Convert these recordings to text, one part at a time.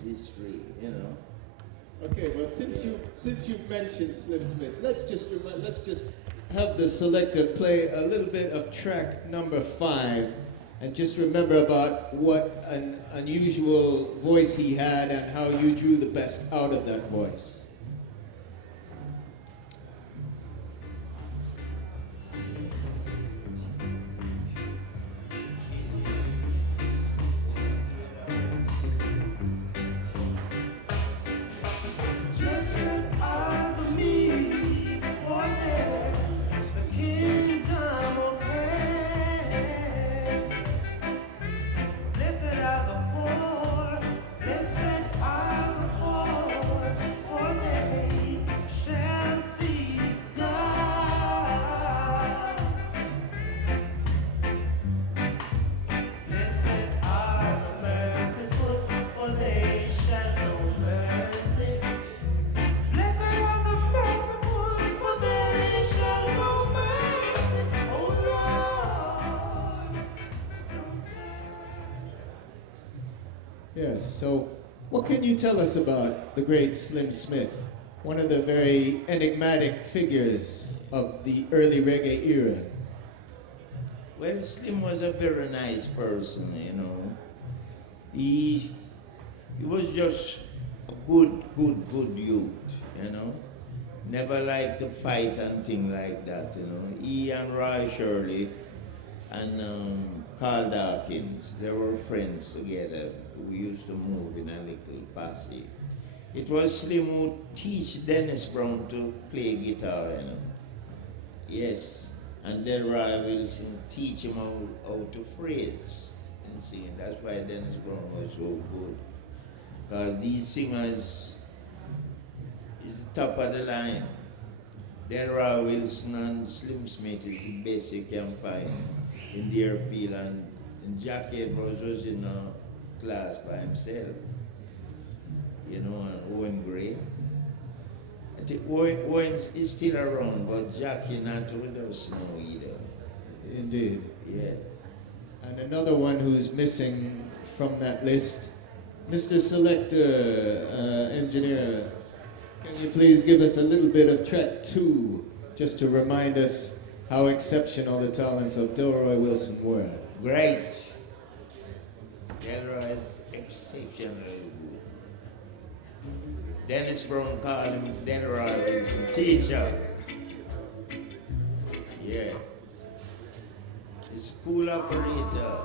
his history, you know. Okay, well, since you mentioned Slim Smith, let's just have the selector play a little bit of track number 5, and just remember about what an unusual voice he had and how you drew the best out of that voice. Yes, so what can you tell us about the great Slim Smith, one of the very enigmatic figures of the early reggae era? Well, Slim was a very nice person, you know. He was just a good youth, you know. Never liked to fight and things like that, you know. He and Roy Shirley and Carl Dawkins, they were friends together. We used to move in a little posse. It was Slim who teach Dennis Brown to play guitar, you know. Yes, and then Roy Wilson teach him how to phrase and sing. That's why Dennis Brown was so good. Because these singers is top of the line. Then Roy Wilson and Slim Smith is the best you can find in their field, and Jackie Edwards was in a class by himself, you know, and Owen Gray. I think Owen is still around, but Jackie not with us now either. Indeed. Yeah. And another one who's missing from that list, Mr. Selector, Engineer, can you please give us a little bit of track 2, just to remind us how exceptional the talents of Delroy Wilson were? Great. Delroy is exceptionally good. Dennis Brown called him Delroy Wilson, teacher. Yeah. He's a cool operator.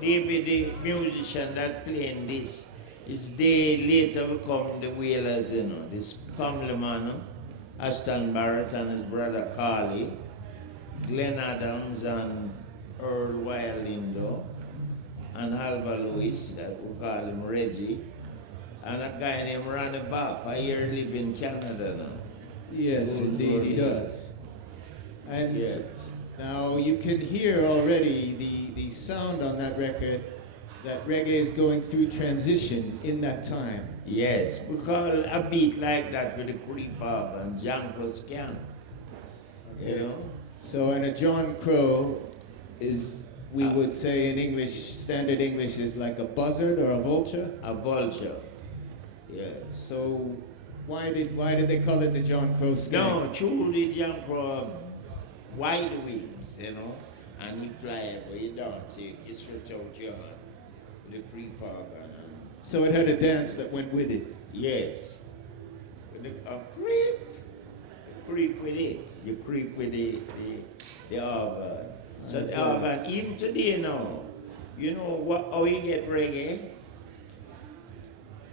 David, the musician that playing this, is they later become the Wailers, you know. This family man, Aston Barrett and his brother Carly, Glenn Adams and Earl Wildindo, and Alva Lewis, that we call him Reggie, and a guy named Ronnie Bop. I hear he live in Canada now. Yes, indeed he does. And now you can hear already the sound on that record that reggae is going through transition in that time. Yes, we call a beat like that with the creep up and John Crow can. Okay. You know? So, and a John Crow is, we would say in English, standard English, is like a buzzard or a vulture? A vulture, yeah. So, why did they call it the John Crow scale? No, true, the John Crow wide wings, you know, and he fly, but he don't, you stretch out your hand with the creep organ. So it had a dance that went with it? Yes. With a creep with it. You creep with the organ. So the organ, even today now, you know how you get reggae?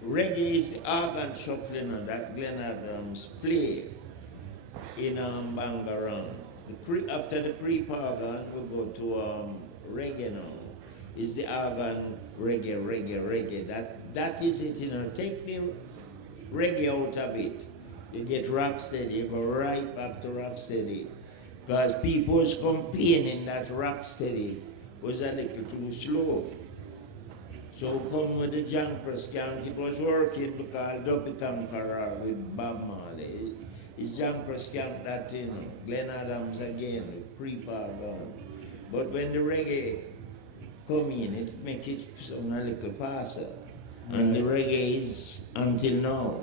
Reggae is the organ shuffling that Glenn Adams play in Bangarang. After the creep organ, we go to reggae now. is the organ reggae, reggae, reggae. That is it, you know. Take the reggae out of it. You get rock steady, you go right back to rock steady. Because people was complaining that rock steady was a little too slow. So come with the Jankra Skank, it was working because Duppy Conqueror with Bob Marley. It's Jankra Skank that, you know, Glenn Adams again, Creeper gone. But when the reggae come in, it makes it sound a little faster. And the reggae is until now.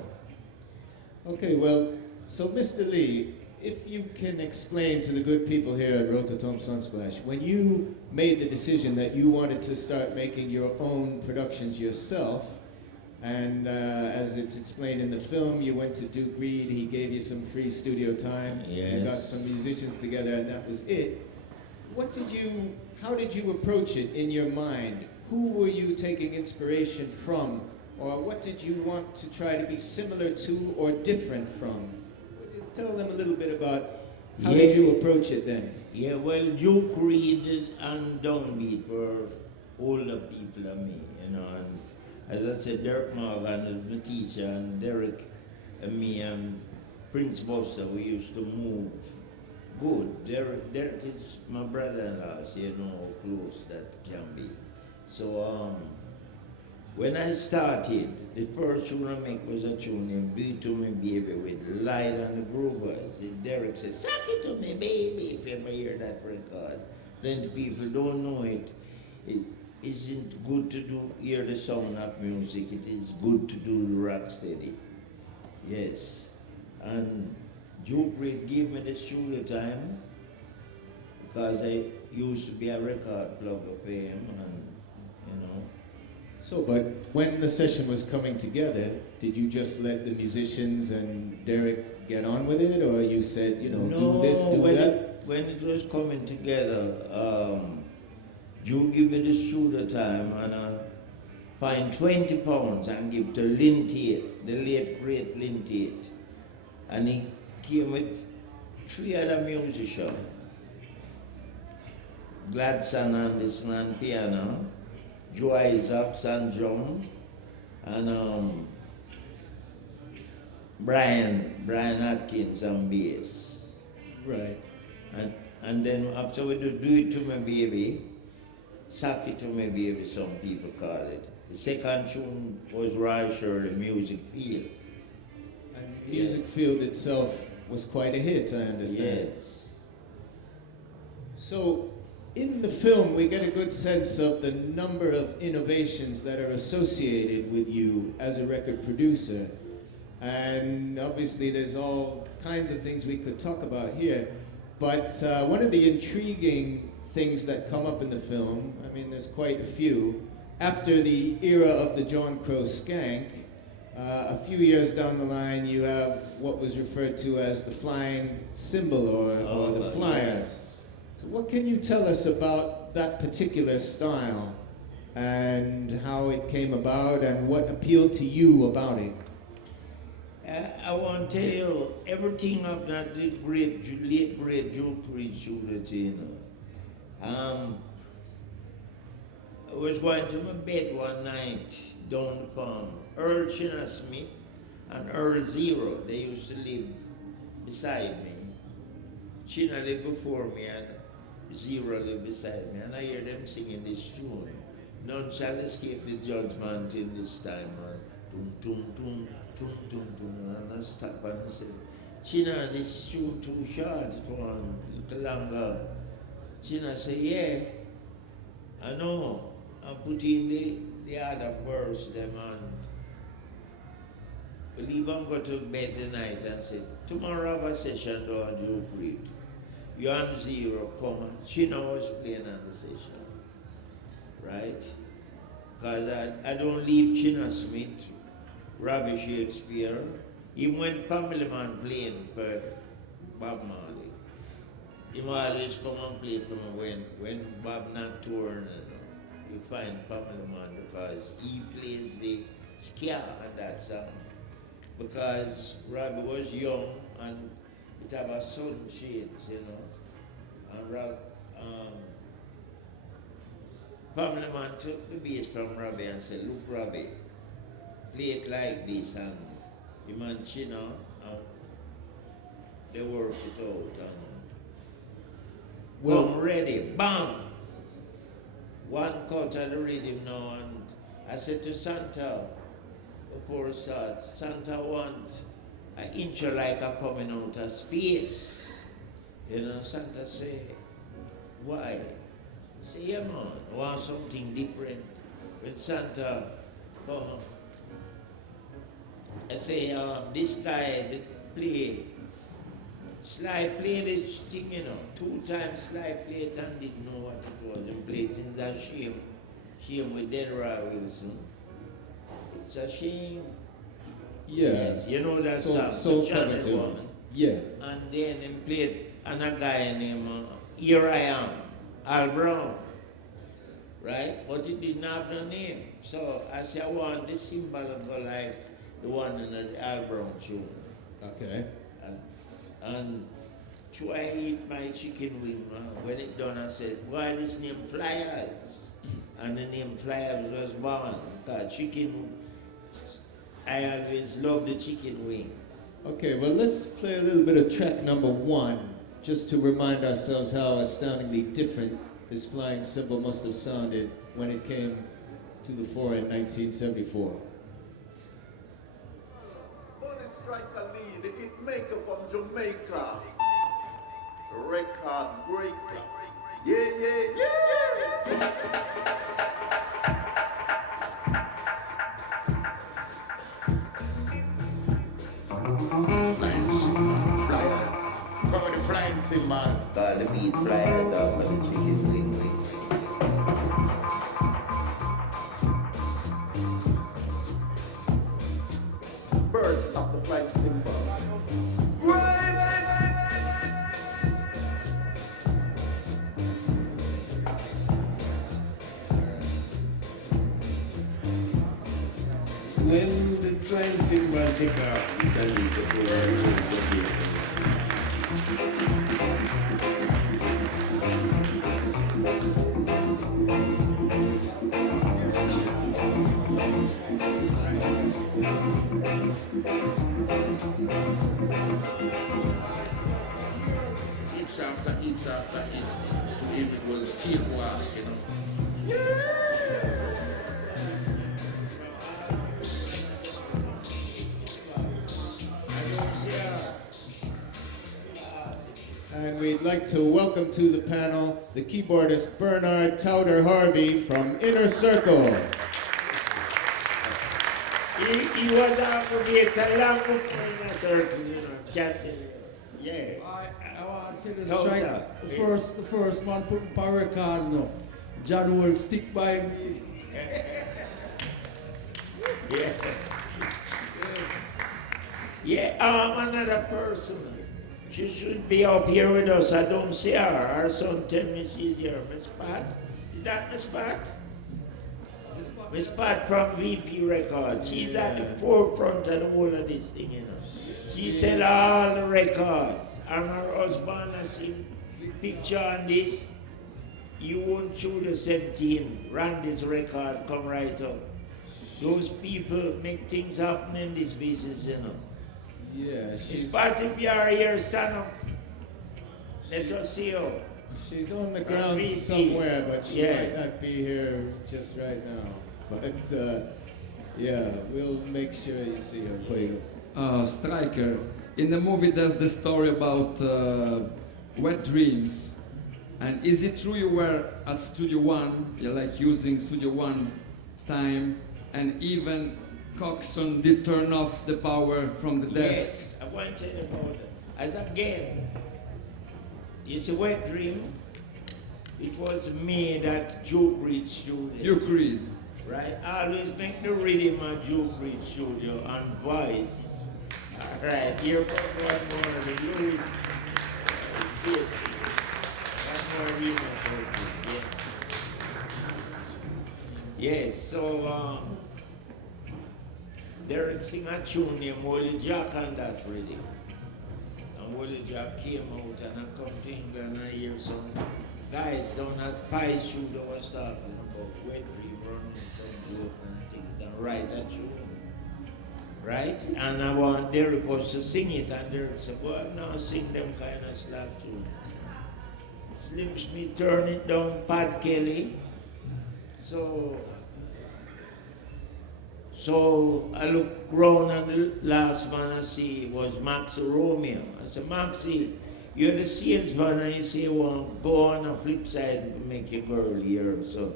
Okay, well, so Mr. Lee, if you can explain to the good people here at Rototom Sunsplash, when you made the decision that you wanted to start making your own productions yourself, and as it's explained in the film, you went to Duke Reed, he gave you some free studio time, yes. You got some musicians together, and that was it. How did you approach it in your mind? Who were you taking inspiration from? Or what did you want to try to be similar to or different from? Tell them a little bit about how did you approach it then? Yeah, well, Duke Reed and Downbeat were older people than me, you know, and as I said, Derek Morgan is my teacher, and Derek and me and Prince Buster, we used to move good. Derek is my brother-in-law, so you know how close that can be. So, when I started, the first tune I make was a tune named "Beat to Me Baby" with Light and the Groovers. And Derek said, "Suck it to me, baby," if you ever hear that record. Plenty people don't know it. It isn't good to hear the sound of music. It is good to do the rock steady. Yes. And Duke Reed gave me the studio time because I used to be a record plugger for him, and you know. So, but when the session was coming together, did you just let the musicians and Derek get on with it, or you said, you know, no, do this, do that? When it was coming together, you give me the studio time, and I find £20 and give to Lynn Tate, the late great Lynn Tate, and he came with 3 other musicians, Gladson Anderson on piano, Joe Isaacs on drum, and Brian Atkins on bass. Right. And then after we do it to me baby, suck it to me baby, some people call it. The second tune was Rasher, the music field. And music field itself was quite a hit, I understand. Yes. So, in the film, we get a good sense of the number of innovations that are associated with you as a record producer. And obviously, there's all kinds of things we could talk about here. But one of the intriguing things that come up in the film, I mean, there's quite a few. After the era of the John Crow Skank, a few years down the line, you have what was referred to as the flying cymbal or the flyer. Yes. So what can you tell us about that particular style and how it came about and what appealed to you about it? I want to tell you everything of that late great Duke Reed you know. I was going to my bed one night down the farm. Earl Chinna Smith and Earl Zero, they used to live beside me. Chinna lived before me and Zero lived beside me, and I hear them singing this tune. None shall escape the judgment in this time. Tum tum tum tum tum tum. And I stop and I said, Chinna, this tune too short, it want a little longer. Chinna said, yeah, I know. I put in the other verse them and we leave and go to bed the night and say, tomorrow I have a session down Duke Reed. You and Zero come and Chinna was playing on the session. Right? Because I don't leave Chinna Smith, Robbie Shakespeare, even when Pamela Man playing for Bob Marley. He always come and play for me when Bob not touring. You find Pamela Man because he plays the scare on that song. Because Robbie was young and it have a sudden change, you know. And family man took the bass from Robbie and said, look Robbie, play it like this, and the man chin on, and they work it out, and Well- come ready, bam! One cut of the rhythm now, and I said to Santa, before it starts, Santa wants an intro like a coming out of space. You know, Santa say, why? I say, yeah man, I want something different. When Santa come, I say, this guy that play, Sly played this thing, you know, 2 times Sly played it and didn't know what it was. And played it in that shame with Delroy Wilson. It's a shame. Yeah. Yes, you know that so, song, so the Channel coveted. One. Yeah. And then he played another guy named Here I Am, Al Brown. Right? But he didn't have no name. So I said, I want this symbol of go like the one in the Al Brown tune. Okay. And try eat my chicken wing. When it done, I said, why this name Flyers? And the name Flyers was born. Because chicken, I always love the chicken wing. Okay, well, let's play a little bit of track number 1, just to remind ourselves how astoundingly different this flying cymbal must have sounded when it came to the fore in 1974. Bonnie Striker Lee, the hit maker from Jamaica. Record breaker. Yeah, yeah, yeah. Flying cymbal, flyers. Cover the flying cymbal. Call the beat Flyers off of the chicken wing. Birds of the flying cymbal. When the flying cymbal take off, we send it to the Hits after hits after hits. To him it was cakewalk, you know. And we'd like to welcome to the panel the keyboardist Bernard Touter Harvey from Inner Circle. He was out to be a long in a certain, you know, captain. Yeah. I want to tell you, No, strike no. the first man put in power record now. John will stick by me. Yeah. Yeah, another person. She should be up here with us. I don't see her. Her son tell me she's here. Miss Pat? Is that Miss Pat? Miss Pat from VP Records. She's at the forefront of the whole of this thing, you know. She sell all the records. And her husband has seen picture on this. You won't show the 17. Run this record, come right up. Those people make things happen in this business, you know. Yeah, It's she's, part of your here, stand up. Let us see you. she's on the ground VP. somewhere, but she Yeah. might not be here just right now. But yeah, we'll make sure you see her for you. Striker, in the movie there's the story about wet dreams. And is it true you were at Studio One, you like using Studio One time, and even Coxon did turn off the power from the desk? Yes, I want to tell you about it. As again, it's a wet dream. It was made at Joke Reed Studio. You agreed. Right? I always make the rhythm at Joke Reed Studio and voice. All right, here comes one more. The Louis. Yes. One more rhythm for you. Yeah. Yes, so Derek sing a tune named Wally Jack on that rhythm. And Wally Jack came out and I come to England and I hear some guys down at Pie Studio was talking about when we run from group and things and write a tune. Right? And I want Derek was to sing it, and Derek said, well, now sing them kind of slap tune. Slim Smith turn it down, Pat Kelly. So I look round and the last man I see was Maxi Romeo. I said, Maxi, you're the salesman and you say, well, go on a flip side and make your girl here. So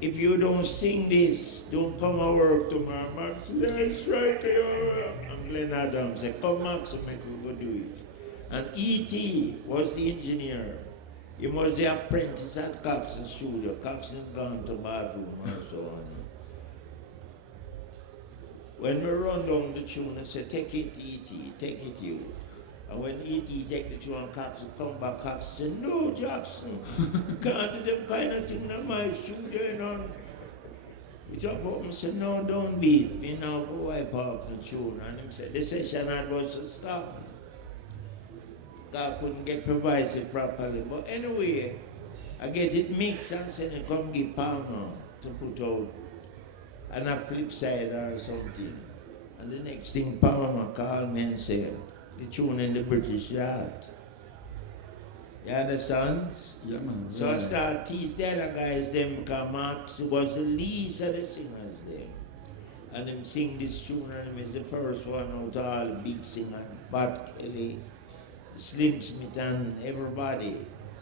if you don't sing this, don't come and work tomorrow. Maxi said, I strike you. And Glenn Adams said, come Maxi, make we go do it. And E.T. was the engineer. He was the apprentice at Cox's studio. Cox had gone to bathroom and so on. When we run down the tune, I said, take it, E.T., take it, you. And when E.T. take the tune, Cox would come back, Cox said, no, Jackson, you can't do them kind of thing in my studio, you know. We talk up and said, no, don't beat me now, go wipe off the tune. And he said, the session had was to stop. God couldn't get provided properly. But anyway, I get it mixed and said, come give Palmer to put out on a flip side or something. And the next thing Palmer called me and said, the tune in the British yard. You understand? Yeah, man. So I started teach the other guys them because Max was the least of the singers them. And them sing this tune and him is the first one out of all the big singers. But Kelly, Slim Smith and everybody,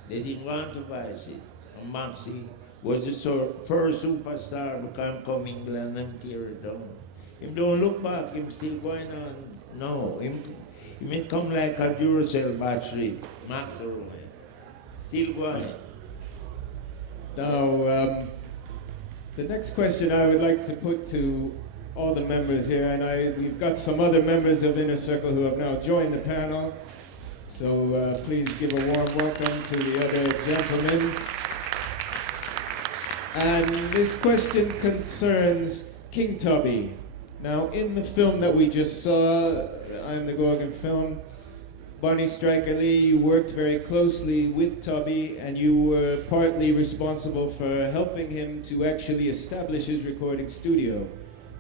they didn't want to voice it. And Maxi was the first superstar become come England and tear it down. Him don't look back, him still going on. No, he may come like a Duracell battery, Max Roman. Still going. Now, the next question I would like to put to all the members here, and we've got some other members of Inner Circle who have now joined the panel. So please give a warm welcome to the other gentlemen. And this question concerns King Tubby. Now, in the film that we just saw, I'm the Gorgon film, Bonnie Striker Lee, you worked very closely with Tubby, and you were partly responsible for helping him to actually establish his recording studio.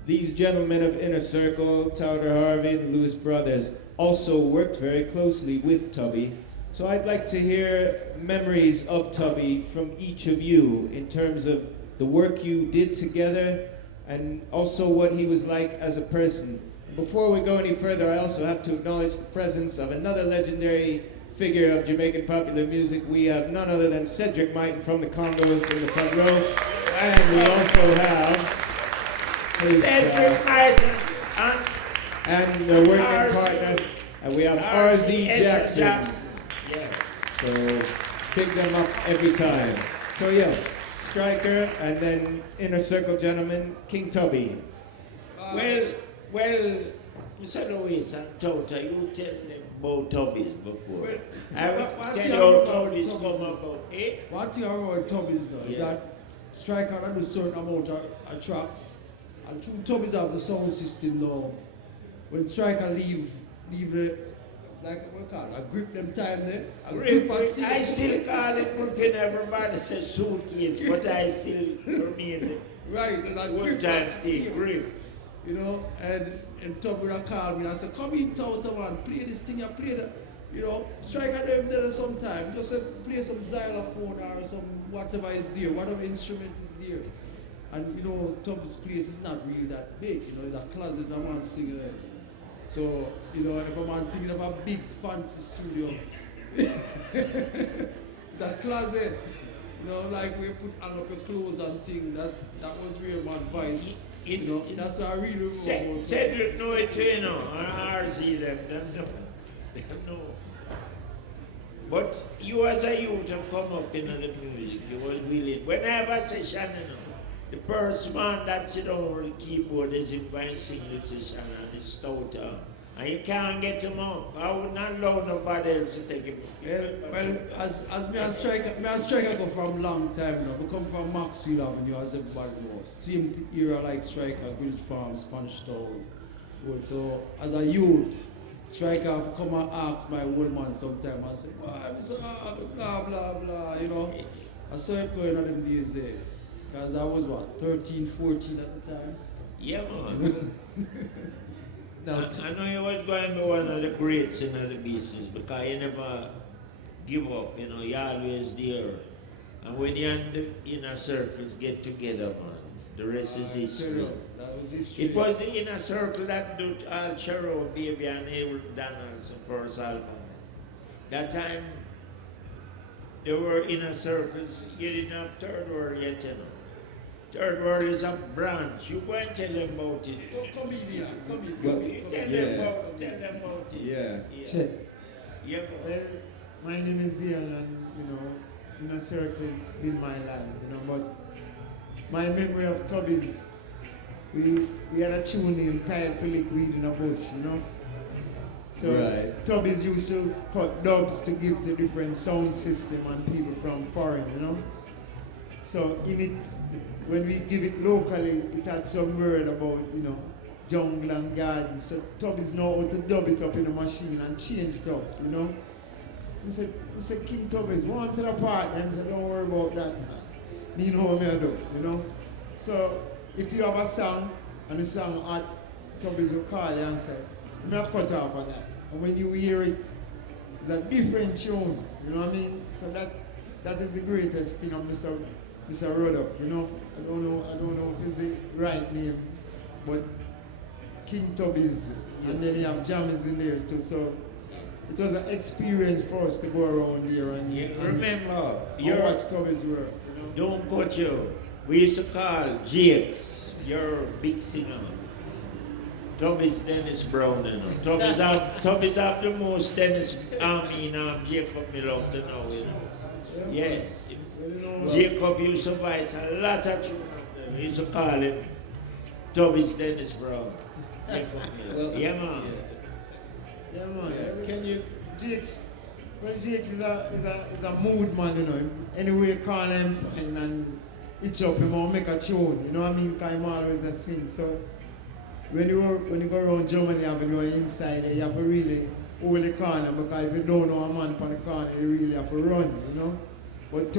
These gentlemen of Inner Circle, Touter, Harvey, the Lewis brothers, also worked very closely with Tubby. So I'd like to hear memories of Tubby from each of you in terms of the work you did together and also what he was like as a person. Before we go any further, I also have to acknowledge the presence of another legendary figure of Jamaican popular music. We have none other than Cedric Myton from the Congos in the front row. And we also have his, Cedric Myton and the working partner. And we have R.Z. Jackson. Yeah. So pick them up every time. So yes, Striker and then Inner Circle gentleman, King Tubby. Well, Mr. Lewis and Touter, you tell them about Tubbies before. I will tell you how Tubbies come about. Eh? One thing about Tubbies though is that Striker had a certain amount of tracks. And two Tubbies have the sound system now. When Striker leave the, like what we call it, a grip them time there. Grip, I still call it gripping. Everybody says suitcase, but I still, for me, right, it's a one grip. time thing, grip. You know, and Tubby would call me and I said, come in, Touter, man, play this thing, I play that. You know, Striker them there sometime, just play some xylophone or some whatever is there, whatever instrument is there. And you know, Tubby's place is not really that big, you know, it's a closet, a man singing there. So, you know, if a man thinking of a big fancy studio, it's a closet, you know, like we put hang up your clothes and things, that was real my advice. You know, that's what I really remember. Cedric know it too, you know, RC them know. But you as a youth have come up in the music, you was willing. When I have a session, you know, the first man that sit down on the keyboard is him going to sing the session and it's Touter. And you can't get him up. I would not allow nobody else to take him. Well, as me and Striker go from long time now. We come from Maxwell Avenue, as everybody knows. Same era like Striker, Greenwich Farm, Spanish Town. So as a youth, Striker come and ask my old man sometime. I say, why, Mr. Harvey, blah, blah, blah, you know. I saw it going on them days there. Because I was, 13, 14 at the time. Yeah, man. Now, I know you was going to be one of the greats in the business because you never give up, you know, you're always there. And when you're in the inner circles get together, man, the rest is history. That was history. It was the inner circle that did Al Chero, Baby, and Harold Donald's first album. That time, there were inner circles. You didn't have Third World yet, you know. Third World is a branch. You go and tell them about it. Come in here. Tell them about it. yeah. Check. Yeah, Well, my name is Zion, and inner circle has been my life, but my memory of Tubby's, we had a tune named Tired for Liquid in a Bush, So Right. Tubby's used to cut dubs to give to different sound system and people from foreign, So in it, when we give it locally, it had some word about, jungle and garden. So Tubby's know how to dub it up in the machine and change it up, We said, King Tubby's, want to the part, and he said, don't worry about that. Me know what I do, So if you have a song, and the song at Tubby's will call you and say, I'm going to cut off of that. And when you hear it, it's a different tune, you know what I mean? So that is the greatest thing of Mr. Rototom, I don't know if it's the right name, but King Tubby's, and then you have Jammies in there too, so it was an experience for us to go around here and remember, watch Tubby's work. don't cut you. We used to call Jakes, your big singer. Tubby's Dennis Brown, Tubby's have the most Dennis Army in Jacob me love to know, Yes. Jacob used to voice a lot of children. We used to call him Tubby's Dennis Brown. Yeah, man. Yeah, man. Yeah. Can you, Jakes is a mood man, Anyway, call him fine and itch up him or make a tune, you know what I mean? Because I'm always a sing. So when you go around Germany Avenue inside there, you have to really hold the corner, because if you don't know a man on the corner, you really have to run, But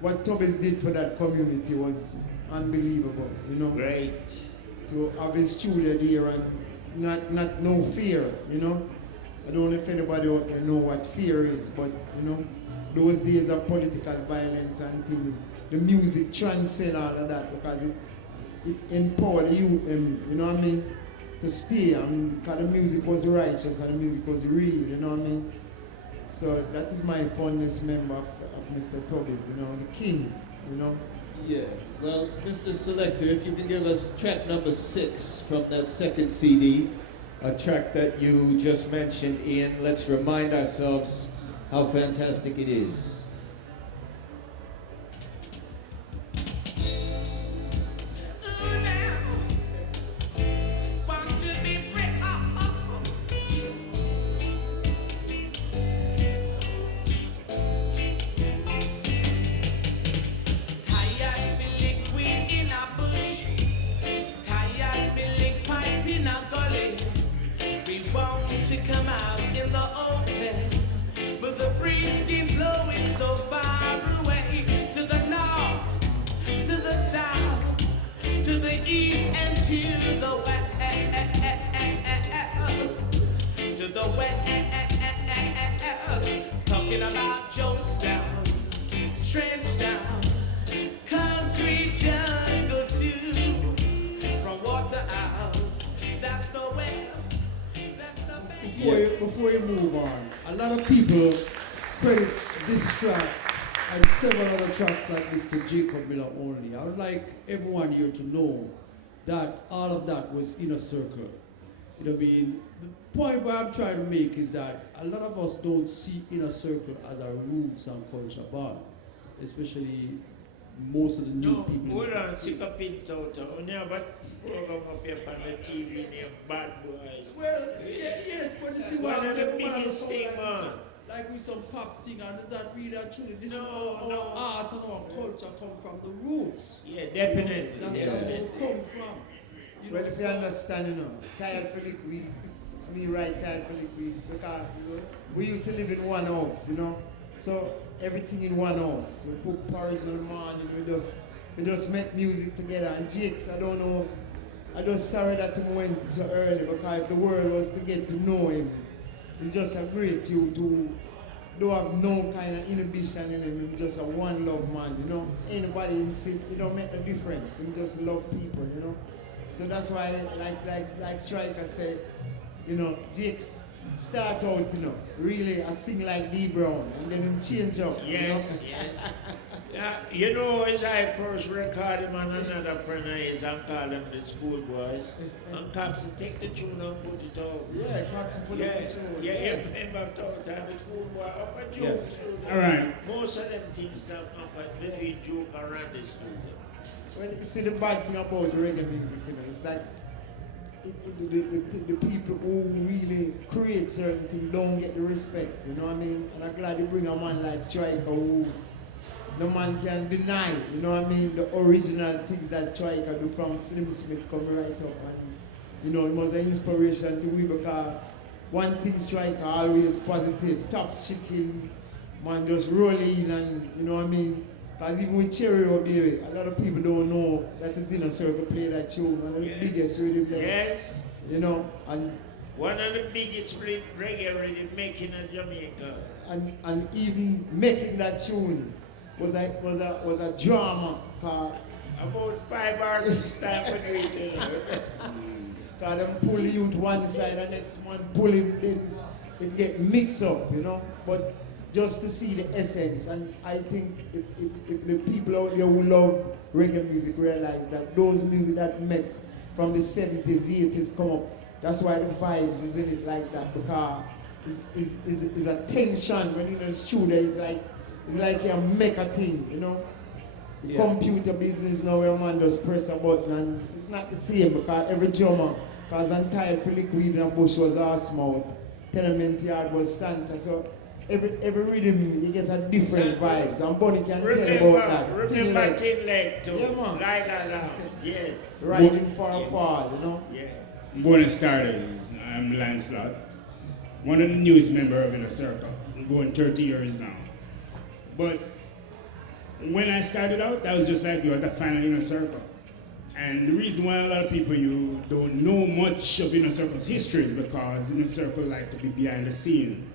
what Tubby's did for that community was unbelievable, Great. To have his studio there and not no fear, I don't know if anybody out there know what fear is, but those days of political violence and things, the music transcend all of that because it empowered you, you know what I mean, to stay. Because the music was righteous and the music was real, you know what I mean. So that is my fondest memory of Mr. Tubby's, the king, Yeah. Well, Mr. Selector, if you can give us track number 6 from that second CD, a track that you just mentioned, Ian. Let's remind ourselves how fantastic it is. Come out in the open, but the breeze keeps blowing so far away, to the north, to the south, to the east and to the west, to the west. Talking about Jonestown, Trenchtown, concrete jungle too, from Waterhouse, that's the west. Before you move on, a lot of people credit this track and several other tracks like this to Jacob Miller only. I would like everyone here to know that all of that was Inner Circle. You know what I mean? The point where I'm trying to make is that a lot of us don't see Inner Circle as our roots and culture bond, especially most of the new people. Hold on, sick of Pete Touter. We never program up here on the TV named Bad Boys. Well, yes, but you see One what of the biggest thing, man. like with some pop thing, and that really actually this No, is our no. art and our culture come from the roots. Yeah, definitely. That's where we come from. Well, if you understand, tired for liquid, It's me right time for liquid because we used to live in one house, So everything in one house. We cook porridge in the morning, we just make music together. And Jakes, I don't know, I just sorry that he went so early because if the world was to get to know him, he's just a great youth who don't have no kind of inhibition in him. He's just a one love man, Anybody him see, he don't make a difference. He just love people, So that's why, like Striker said, Jakes start out, really I sing like D Brown, and then him change up. Yes, yes. As I first record him on another friend of his and call them the schoolboys, and Coxon take the tune and put it out. Yeah, Coxon put it out. Yeah, remember time the schoolboy up a joke. Yes. All right. Most of them things that up a very joke around the studio. Well, you see the bad thing about reggae music, it's that the people who really create certain things don't get the respect, you know what I mean? And I'm glad you bring a man like Striker who no man can deny, you know what I mean? The original things that Striker do from Slim Smith come right up, and it was an inspiration to we because one thing Striker always positive, Tops Chicken, man just roll in and you know what I mean? Because even with Cherry or Baby, a lot of people don't know that is in a circle play that tune, one of the biggest rhythm there. Yes. And one of the biggest reggae rhythm making in Jamaica. And even making that tune was a drama. About 5 or 6 times when we did it. Because them pull the youth one side and next one pull him, then it get mixed up, But just to see the essence, and I think if the people out there who love reggae music realize that those music that make from the 70s, 80s come up, that's why the vibes is in it like that, because it's a tension when you're in the studio, it's like you make a thing, The computer business now where man just press a button and it's not the same because every drummer, because Untied for Liquid and Bush was Arsmouth, Tenement Yard was Santa, so every rhythm you get a different vibes, and Bonnie can tell about that. Remember Tin Leg too. Yeah, man. Like that, yes. Riding for a fall, Yeah. Born starters, I'm Lancelot, one of the newest members of Inner Circle. I'm going 30 years now. But when I started out, I was just like you, at a fan of Inner Circle. And the reason why a lot of people you don't know much of Inner Circle's history is because Inner Circle like to be behind the scene.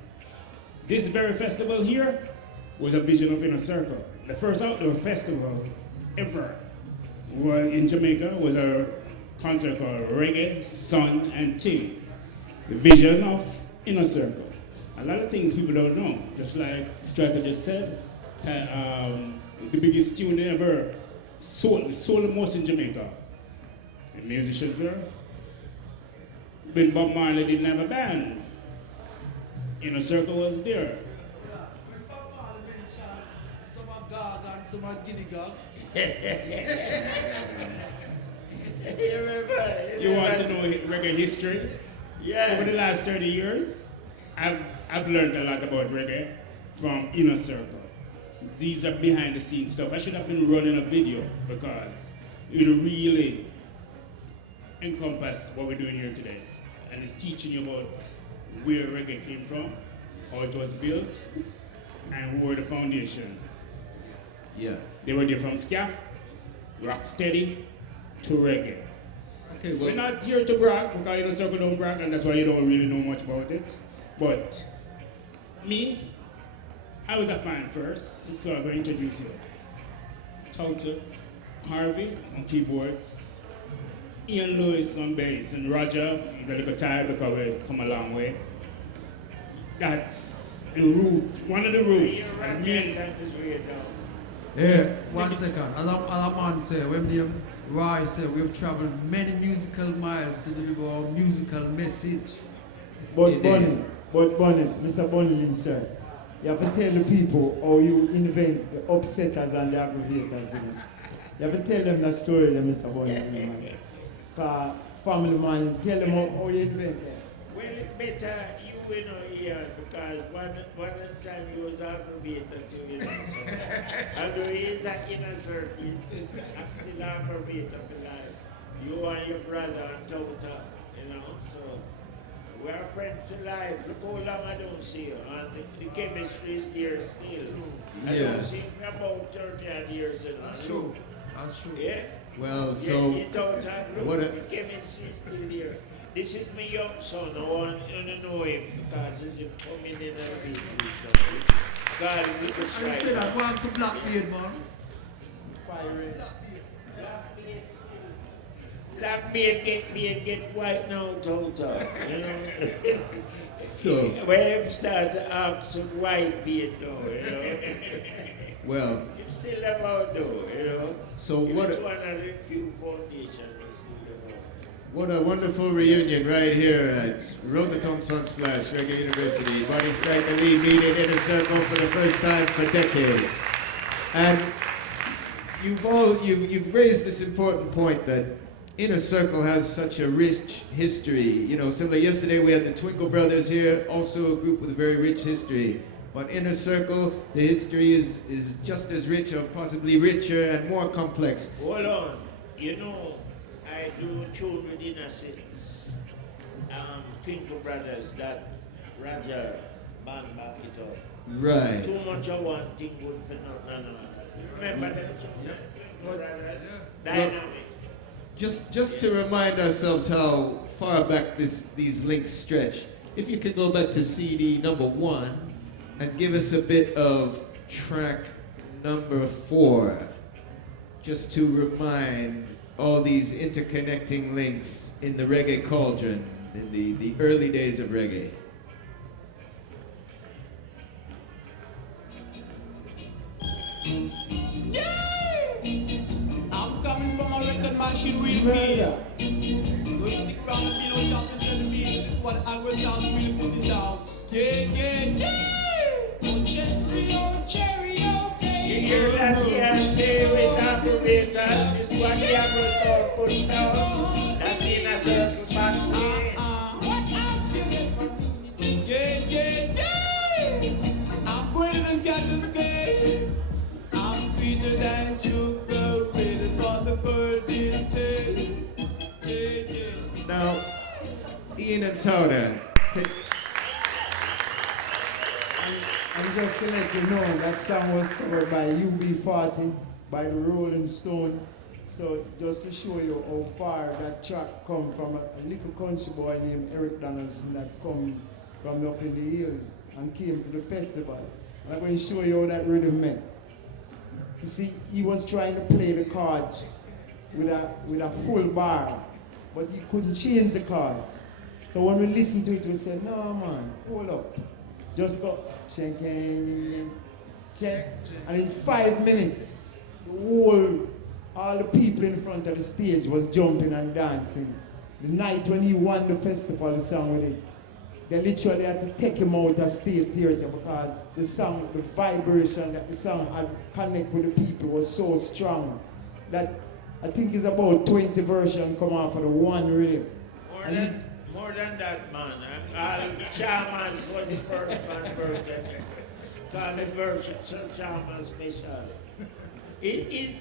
This very festival here was a vision of Inner Circle. The first outdoor festival ever was in Jamaica was a concert called Reggae, Sun and Ting. The vision of Inner Circle. A lot of things people don't know. Just like Striker just said, the biggest tune ever sold the most in Jamaica. The musicians were. When Bob Marley didn't have a band, Inner Circle was there. When Bob Marley mentioned some are gog and some are giddy gog. You want to know reggae history? Yeah. Over the last 30 years, I've learned a lot about reggae from Inner Circle. These are behind the scenes stuff. I should have been running a video because it would really encompass what we're doing here today. And it's teaching you about where reggae came from, how it was built, and who were the foundation. Yeah. They were there from ska, rocksteady, to reggae. Okay, We're not here to brag, because Inner Circle don't brag, and that's why you don't really know much about it. But me, I was a fan first, so I'm going to introduce you. Touter, Harvey on keyboards, Ian Lewis on bass, and Roger, he's a little tired because we've come a long way. That's the root, one of the roots. And me and Yeah, 1 second. As a man say, when the Roy say, we've traveled many musical miles to deliver our musical message. But Bonnie, Mr. Bonnie, sir, you have to tell the people how you invent the upsetters and the aggravators. You have to tell them the story, Mr. Bonnie. Because family man, tell them how you invent them. Well, it's better you know here because one time he was aggravated too, So, although he is an inner circle, I'm still aggravated because you and your brother and Touter, So We are friends for life. Look how long I don't see you. And the chemistry is there still. I don't Yes. see him about 30 odd years. That's true. That's true. Yeah? Well, Yeah, so you don't have, look, what a- the chemistry is still there. This is my young son. I want you to know him because he's coming in and business. God, look at I said I want to Blackbeard, man. Black beard get white now, Touter. You know? so When you start to ask some white beard now, you know? well. It's still about though, you know? So what? It's one of the few foundations we still about. What a wonderful reunion right here at Rototom Sunsplash, Reggae University. Body Strike the Lead meeting in a circle for the first time for decades. And you've raised this important point that Inner Circle has such a rich history. You know, similar yesterday we had the Twinkle Brothers here, also a group with a very rich history. But Inner Circle, the history is just as rich or possibly richer and more complex. Hold on. You know, I do tune with Inner Cities. Twinkle Brothers, that Roger band back it up. Right. Too much of one thing good for nothing. Remember that? Brothers? Dynamic. Just to remind ourselves how far back these links stretch, if you could go back to CD number 1 and give us a bit of track number 4, just to remind all these interconnecting links in the reggae cauldron, in the early days of reggae. I'm coming from a record machine real clear. So you stick around the beat, don't jump into the beat. This is what I will sound really put it down. Yeah. Oh cherry, oh baby. You hear that here say with operator, this is what the operator put down. That's in a circle back there. What I'm feeling. Yeah. I'm greater than Captain Spain. I'm sweeter than sugar, ready for the birthday say. Yeah. Now, Ian and Touter, And just to let you know, that song was covered by UB40, by the Rolling Stone. So just to show you how far that track come from a little country boy named Eric Donaldson that come from up in the hills and came to the festival. And I'm going to show you how that rhythm meant. You see, he was trying to play the chords with a full bar, but he couldn't change the chords. So when we listened to it, we said, no man, hold up. Just go, check, and in 5 minutes, all the people in front of the stage was jumping and dancing. The night when he won the festival, the song with it, they literally had to take him out of State Theatre because the song, the vibration that the song had connect with the people was so strong that I think it's about 20 versions come out for the one rhythm. More than that, man. Shaman was the first man version. Call the version Shaman Special. It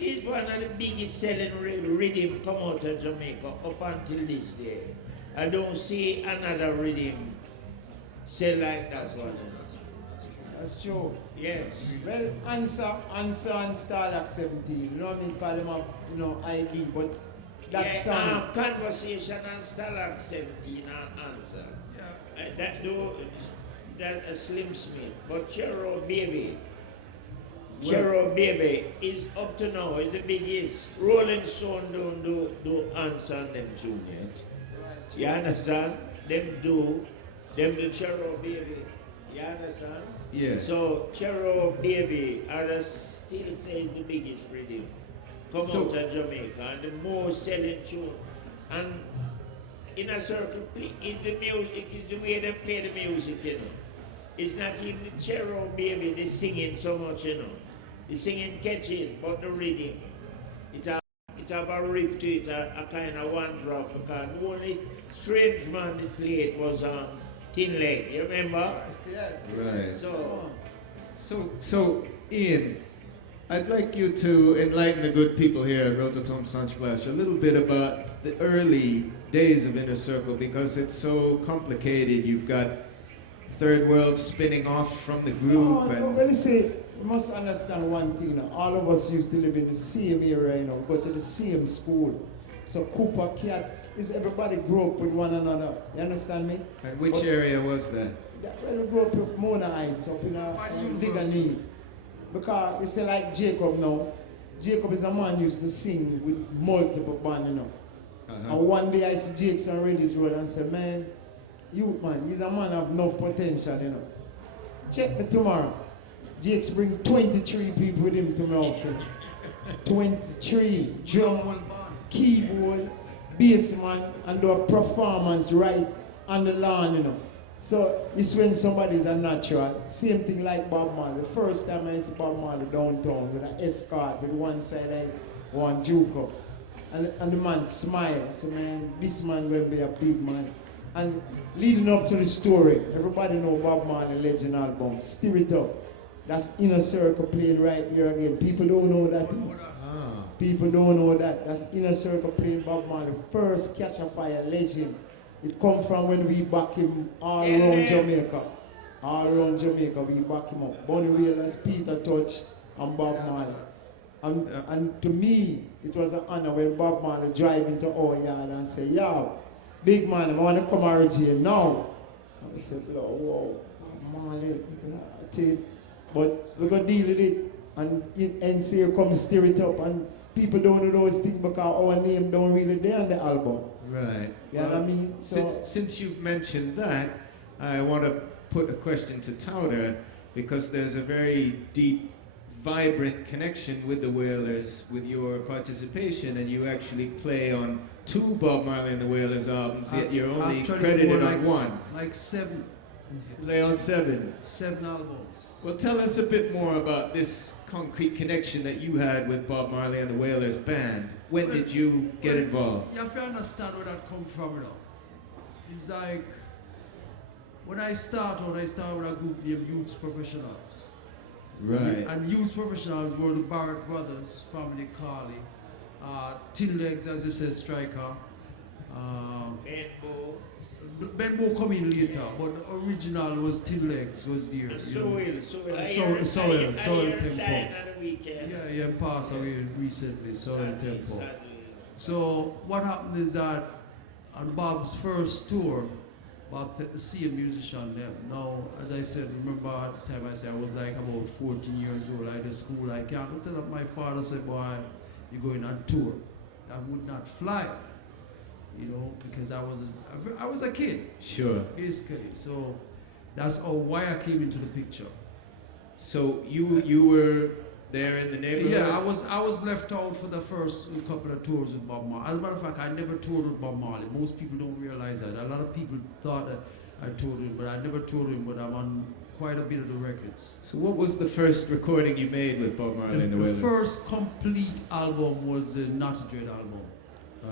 is one of the biggest selling rhythm come out of Jamaica up until this day. I don't see another rhythm sell like that one. That's true. Yes. Well, answer and Starlock 17. You know what I mean? Call them up, ID, but that Yeah, song. Conversation and Starlock 17 answer. Yeah. That a Slim Smith. But Chero Baby is up to now is the biggest. Rolling Stone don't do answer on them tune yet. You understand? Them do Chero Baby. You understand? Yeah. So Chero Baby, others still says the biggest rhythm. Come So- out of Jamaica and the most selling tune. And in a circle, it's the music, it's the way they play the music, It's not even the Chero Baby, they singing so much, The singing catchy, but the rhythm. It have a riff to it, a kind of one drop, because the only strange man that played was Thin Leg, you remember? Yeah. right. So, So Ian, I'd like you to enlighten the good people here at Rototom Sunsplash a little bit about the early days of Inner Circle because it's so complicated. You've got Third World spinning off from the group. Well, you see, you must understand one thing. You know, all of us used to live in the same area, you know, go to the same school. So Cooper, Cat, everybody grew up with one another. You understand me? And which area was that? Yeah, well, we grew up in Mona Heights, up in a bigger knee. Because you see, like Jacob now, Jacob is a man who used to sing with multiple bands, you know. And one day I see Jakes on Reddy's Road and said, man, you man, he's a man of enough potential, you know. Check me tomorrow. Jakes bring 23 people with him to my house. 23, drum, keyboard, bassman, and do a performance right on the lawn, you know. So it's when somebody's a natural. Same thing like Bob Marley. The first time I see Bob Marley downtown with an escort with one side like one juke up. And the man smiled. I said, man, this man will be a big man. And leading up to the story, everybody know Bob Marley Legend album, Stir It Up. That's Inner Circle playing right here again. People don't know that. You know? People don't know that. That's Inner Circle playing Bob Marley. First Catch a Fire Legend. It come from when we back him all around Jamaica. All around Jamaica, we back him up. Bonnie Whalers, Peter Touch, and Bob Marley. And to me, it was an honor when Bob Marley drive into our yard and say, yo, big man, I want to come origin now. And I said, whoa, Bob Marley, but we're going to deal with it. And NCA come Stir It Up, and people don't know those things because our name don't really there on the album. Right. You know what I mean? So since you've mentioned that, I want to put a question to Touter because there's a very deep, vibrant connection with the Wailers with your participation, and you actually play on 2 Bob Marley and the Wailers albums, yet you're only credited on 1. Like 7. Play on 7. 7 albums. Well, tell us a bit more about this concrete connection that you had with Bob Marley and the Wailers band. When did you get involved? You have to understand where that come from, you know. It's like, when I started with a group named Youth Professionals. Right. And Youth Professionals were the Barrett Brothers, Family Carly, Tin Legs, as you said, Striker. Benbow come in later, but the original was Tin Legs, was there. Soil Tempo. Yeah, passed away recently, Soil Tempo. So what happened is that on Bob's first tour, Bob took the same musician them. Now, as I said, remember at the time I said I was like about 14 years old, I had school, I can't tell up my father said, boy, you're going on tour. I would not fly. You know, because I was a kid. Sure. Basically. So that's why I came into the picture. So you were there in the neighborhood? Yeah, I was left out for the first couple of tours with Bob Marley. As a matter of fact, I never toured with Bob Marley. Most people don't realize that. A lot of people thought that I toured with him, but I never toured him, but I'm on quite a bit of the records. So what was the first recording you made with Bob Marley and the Wailers? The first complete album was the Not a Dread album.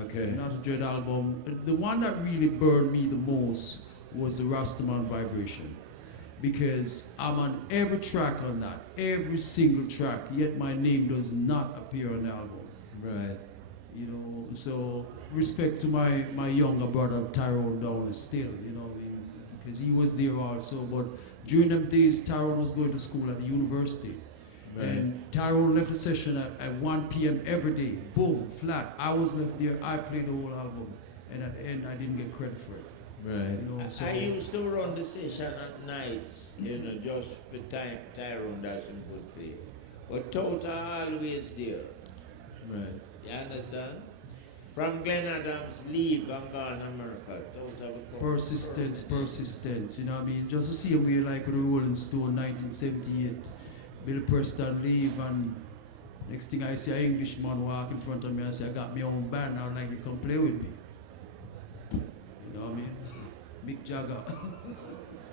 Okay. Not a Dread album. The one that really burned me the most was the Rastaman Vibration. Because I'm on every track on that, every single track, yet my name does not appear on the album. Right. You know, so respect to my younger brother Tyrone Down still, you know, because he was there also. But during them days, Tyrone was going to school at the university. Right. And Tyrone left the session at 1 p.m. every day. Boom, flat. I was left there. I played the whole album. And at the end, I didn't get credit for it. Right. You know, so I used to run the session at nights, you know, just for time Tyrone doesn't good play. But Touter always there. Right. You understand? From Glen Adams leave and gone America. Touter become persistence, you know what I mean? Just to see a way like with the Rolling Stone 1978. Bill Preston leave, and next thing I see an Englishman walk in front of me and say, I got my own band, I would like to come play with me. You know what I mean? Mick Jagger.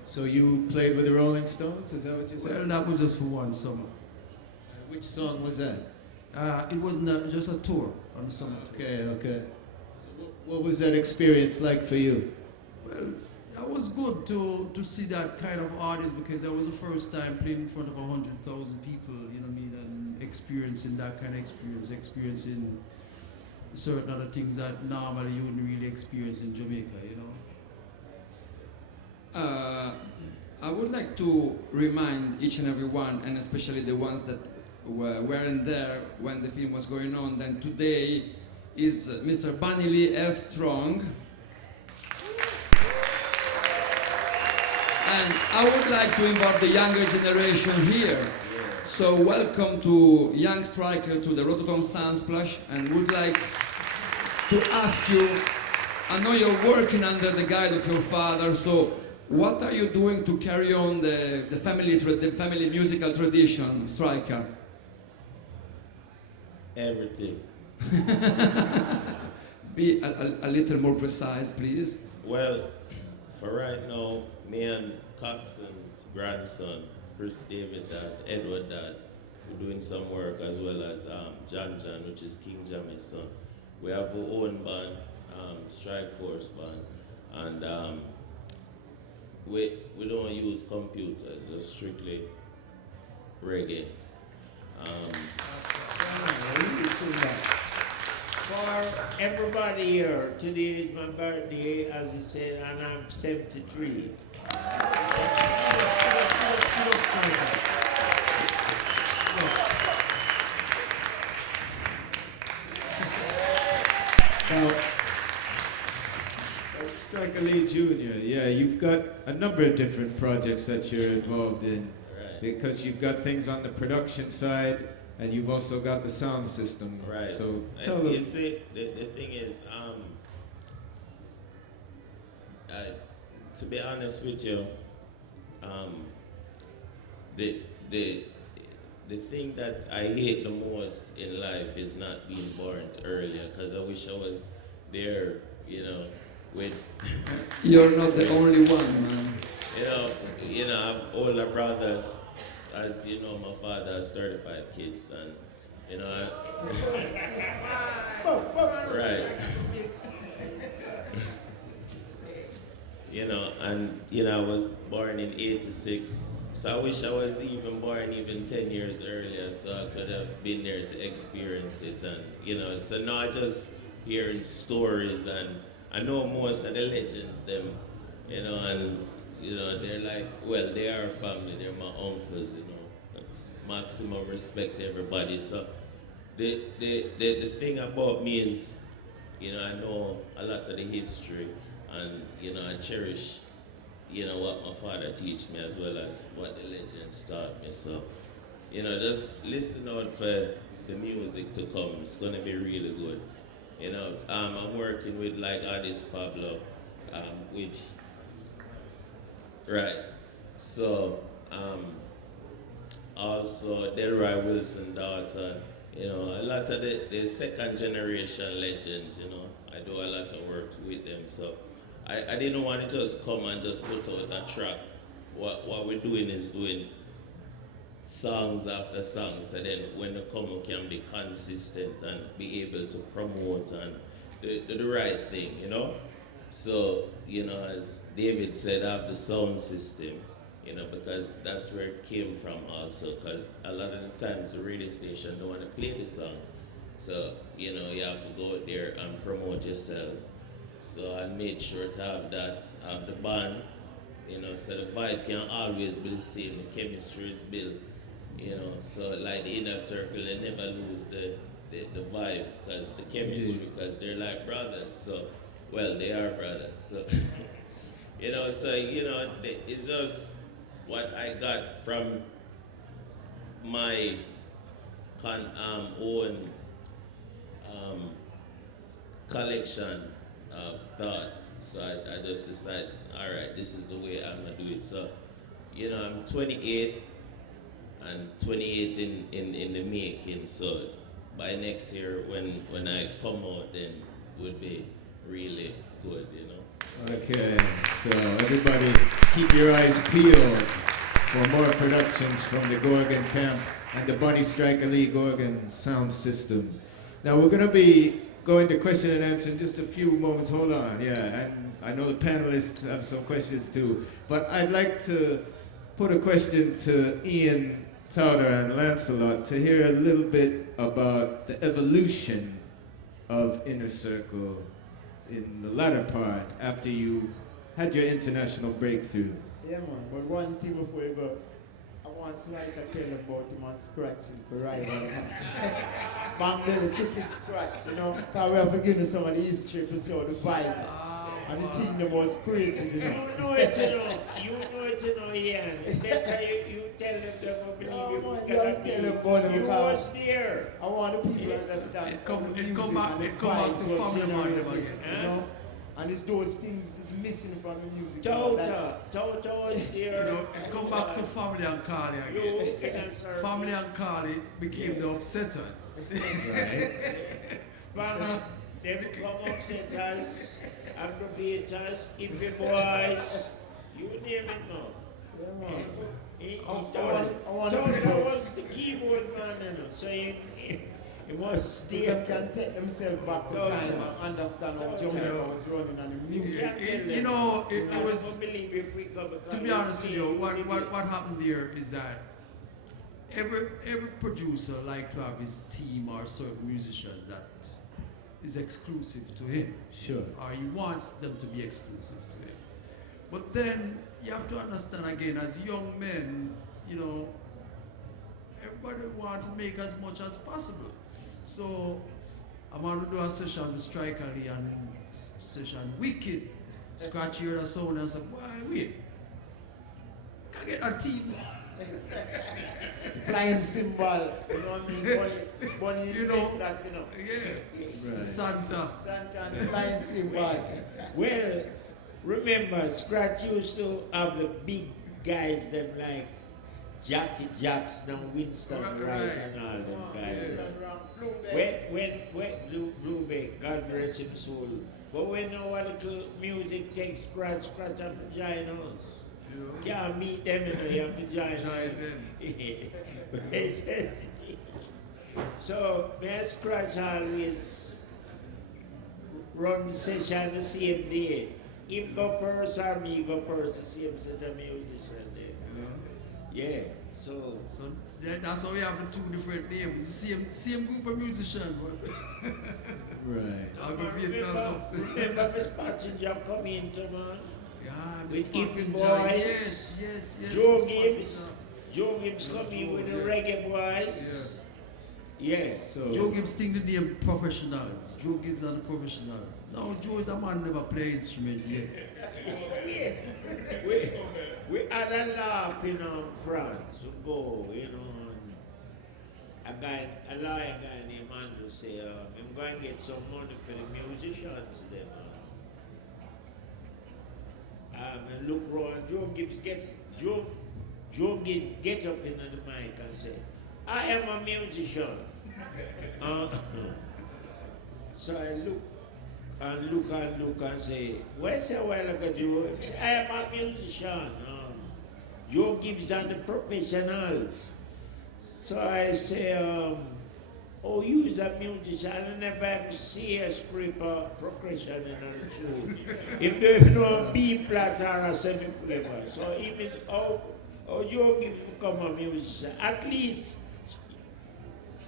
So you played with the Rolling Stones, is that what you said? Well, that was just for one summer. Which song was that? It was just a tour on the summer. Okay. So what was that experience like for you? Well, that was good to see that kind of audience, because that was the first time playing in front of 100,000 people, you know what I mean, and experiencing that kind of experience, experiencing certain other things that normally you wouldn't really experience in Jamaica, you know? I would like to remind each and every one, and especially the ones that weren't there when the film was going on, then today is Mr. Bunny Lee F. Strong. And I would like to involve the younger generation here. So welcome to young striker to the Rototom Sunsplash, and would like to ask you, I know you're working under the guide of your father, so what are you doing to carry on the family musical tradition, striker? Everything. Be a little more precise, please. Well, for right now, me and Coxon's grandson, Chris David Dad, Edward Dad, we're doing some work, as well as John, which is King Jammy's son. We have our own band, Strike Force band, and we don't use computers, it's strictly reggae. For everybody here, today is my birthday, as you said, and I'm 73. Now, Striker Lee Jr., yeah, you've got a number of different projects that you're involved in, Right. because you've got things on the production side, and you've also got the sound system. Right. So tell And them. you see, the thing is, to be honest with you, the thing that I hate the most in life is not being born earlier, because I wish I was there, you know, with. You're not the only one, man. You know, I have older brothers. As you know, my father has 35 kids, and you know, right. You know, and you know, I was born in '86, so I wish I was even born even 10 years earlier, so I could have been there to experience it. And you know, so now I just hearing stories, and I know most of the legends, them, you know, and you know, they're like, well, they are family, they're my uncles, you know. Maximum respect to everybody. So the thing about me is, you know, I know a lot of the history, and you know, I cherish, you know, what my father teach me, as well as what the legends taught me. So, you know, just listen out for the music to come. It's gonna be really good. You know, I'm working with like Addis Pablo, which. Right. So, also Delroy Wilson daughter, you know, a lot of the second generation legends, you know, I do a lot of work with them. So I didn't want to just come and just put out a track. What we're doing is doing songs after songs, so then when they come, we can be consistent and be able to promote and do the right thing, you know? So, you know, as David said, I have the sound system, you know, because that's where it came from also, because a lot of the times the radio station don't want to play the songs. So, you know, you have to go out there and promote yourselves. So I made sure to have that, have the band, you know, so the vibe can always be the same, the chemistry is built, you know, so like the inner circle, they never lose the vibe, because the chemistry, because they're like brothers, so. Well, they are brothers, so you know. So you know, it's just what I got from my own collection of thoughts. So I just decided, all right, this is the way I'm gonna do it. So you know, I'm 28, and 28 in the making. So by next year, when I come out, then it would be really good, you know. So. Okay, so everybody keep your eyes peeled for more productions from the Gorgon camp and the Bunny Striker Lee Gorgon sound system. Now we're going to be going to question and answer in just a few moments. Hold on, yeah, and I know the panelists have some questions too, but I'd like to put a question to Ian, Touter, and Lancelot to hear a little bit about the evolution of Inner Circle in the latter part after you had your international breakthrough. Yeah, man. But one thing before you go, I want Sly to tell about him on scratching for rival. Bam belly chicken scratch, you know. Because we have to give you some of the history for some of the vibes. And the thing that was created, you know. You know it, you know. You know it, you know, Ian. It's better you tell them they don't believe No, you. man, because you have to tell them about it you because was there. I want the people to understand It come how the back- music and the it come back vibes to was family man them generated, again. you know. And it's those things is missing from the music. Touter was You there. know, it come back to family and Carly You again. inner circle. Family and Carly became the upsetters. Family, they become upsetters, aggregators, hippie boys. You name it now. Yeah, man. I want Touter people- was the keyboard man, you know. So he was They there. can take themselves back to time and understand how Jamaica was running and the music. You know, it I was, don't believe if we come to be honest with you, what happened there is that every producer like to have his team or certain musician that is exclusive to him. Sure. Or he wants them to be exclusive to him. But then you have to understand again, as young men, you know, everybody wants to make as much as possible. So I'm going to do a session with Striker Lee and session Wicked. Scratch here the sound and say, why wait? Can I get a team? Flying cymbal, you know what I mean? Bunny You know, that, you know. Yeah. Santa. Santa and the flying cymbal. Well, remember, Scratch used to have the big guys, them like Jackie Jackson, Winston Wright, and all them guys. When Blue God rest his soul. But when no little music takes Scratch and join us. Can't meet them and you have to join them. So, me Scratch always run the session the same day. Him go first or me go first, the same set of musician there. Yeah, so That's how we have the two different names. Same group of musicians, but Right. I'll go for you tell something. remember Miss Passenger come into man? Yeah, With Miss Eating Pottinger. Boys. Yes. Joe Miss Gibbs. Pottinger. Joe Gibbs come in with the Yeah. reggae boys. Yeah. So Joe Gibbs think the name professionals. Joe Gibbs are the professionals. Now Joe is a man never play instrument yet. Yeah. We had a laugh in France to go, you know. A lawyer guy named Andrew say, I'm going to get some money for the musicians there. And look around, Joe Gibbs get up in the mic and say, I am a musician. So I look and say, where's a while ago, Joe? He say, I am a musician. Joe Gibbs and the professionals. So I say, oh, you is a musician, I never see a script or progression in the show. If there is no B flat or a semi-flavor. So he is, oh, Joe Gibbs become a musician. At least,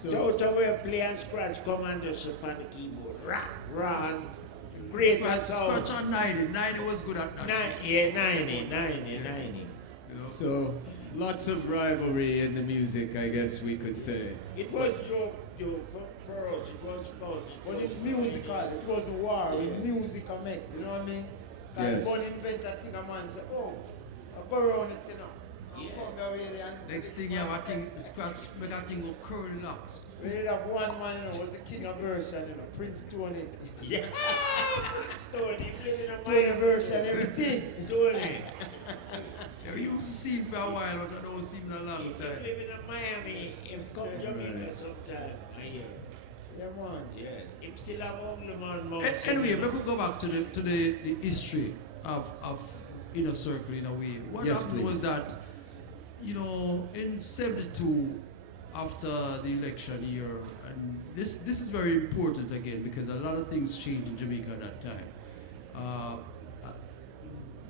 Touter will play and scratch, come and just upon the keyboard. Run. Great sound. Scratch on 90. 90 was good at that. 90. So lots of rivalry in the music, I guess we could say. It was Joe, for us, it was fun. Was it musical? It was a war with music I make, you know what I mean? Yes. One invent a thing, a man say, oh, I go around it, you know. Yeah. Come down here and Next thing you have a thing, Scratch, make that thing go curly locks. we did have one man, you know, was the king of version, you know, Prince Tony. Yeah. Tony, Tony version, everything. Tony. Yeah, we used to see him for a while, but I don't see him in a long If time. you live in Miami, if come Jamaica sometime, I hear. Yeah, man. Yeah. If still have only man mouth. Anyway, let me go back to the history of Inner Circle in a way. What Yes, happened please. was that, you know, in 72, after the election year, and this is very important again because a lot of things changed in Jamaica at that time.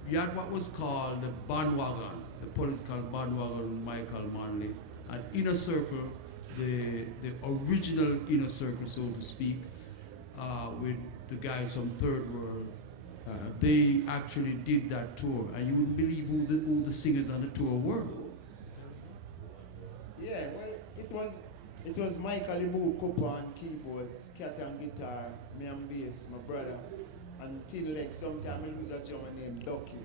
You had what was called the bandwagon, the political bandwagon, Michael Manley, and Inner Circle, the original Inner Circle, so to speak, with the guys from Third World. They actually did that tour, and you wouldn't believe who the singers on the tour were. Yeah, well, it was Michael Ibu Cooper on keyboards, Cat and guitar, me and bass, my brother, and Tin Leg. Sometimes I lose a drummer named Ducky.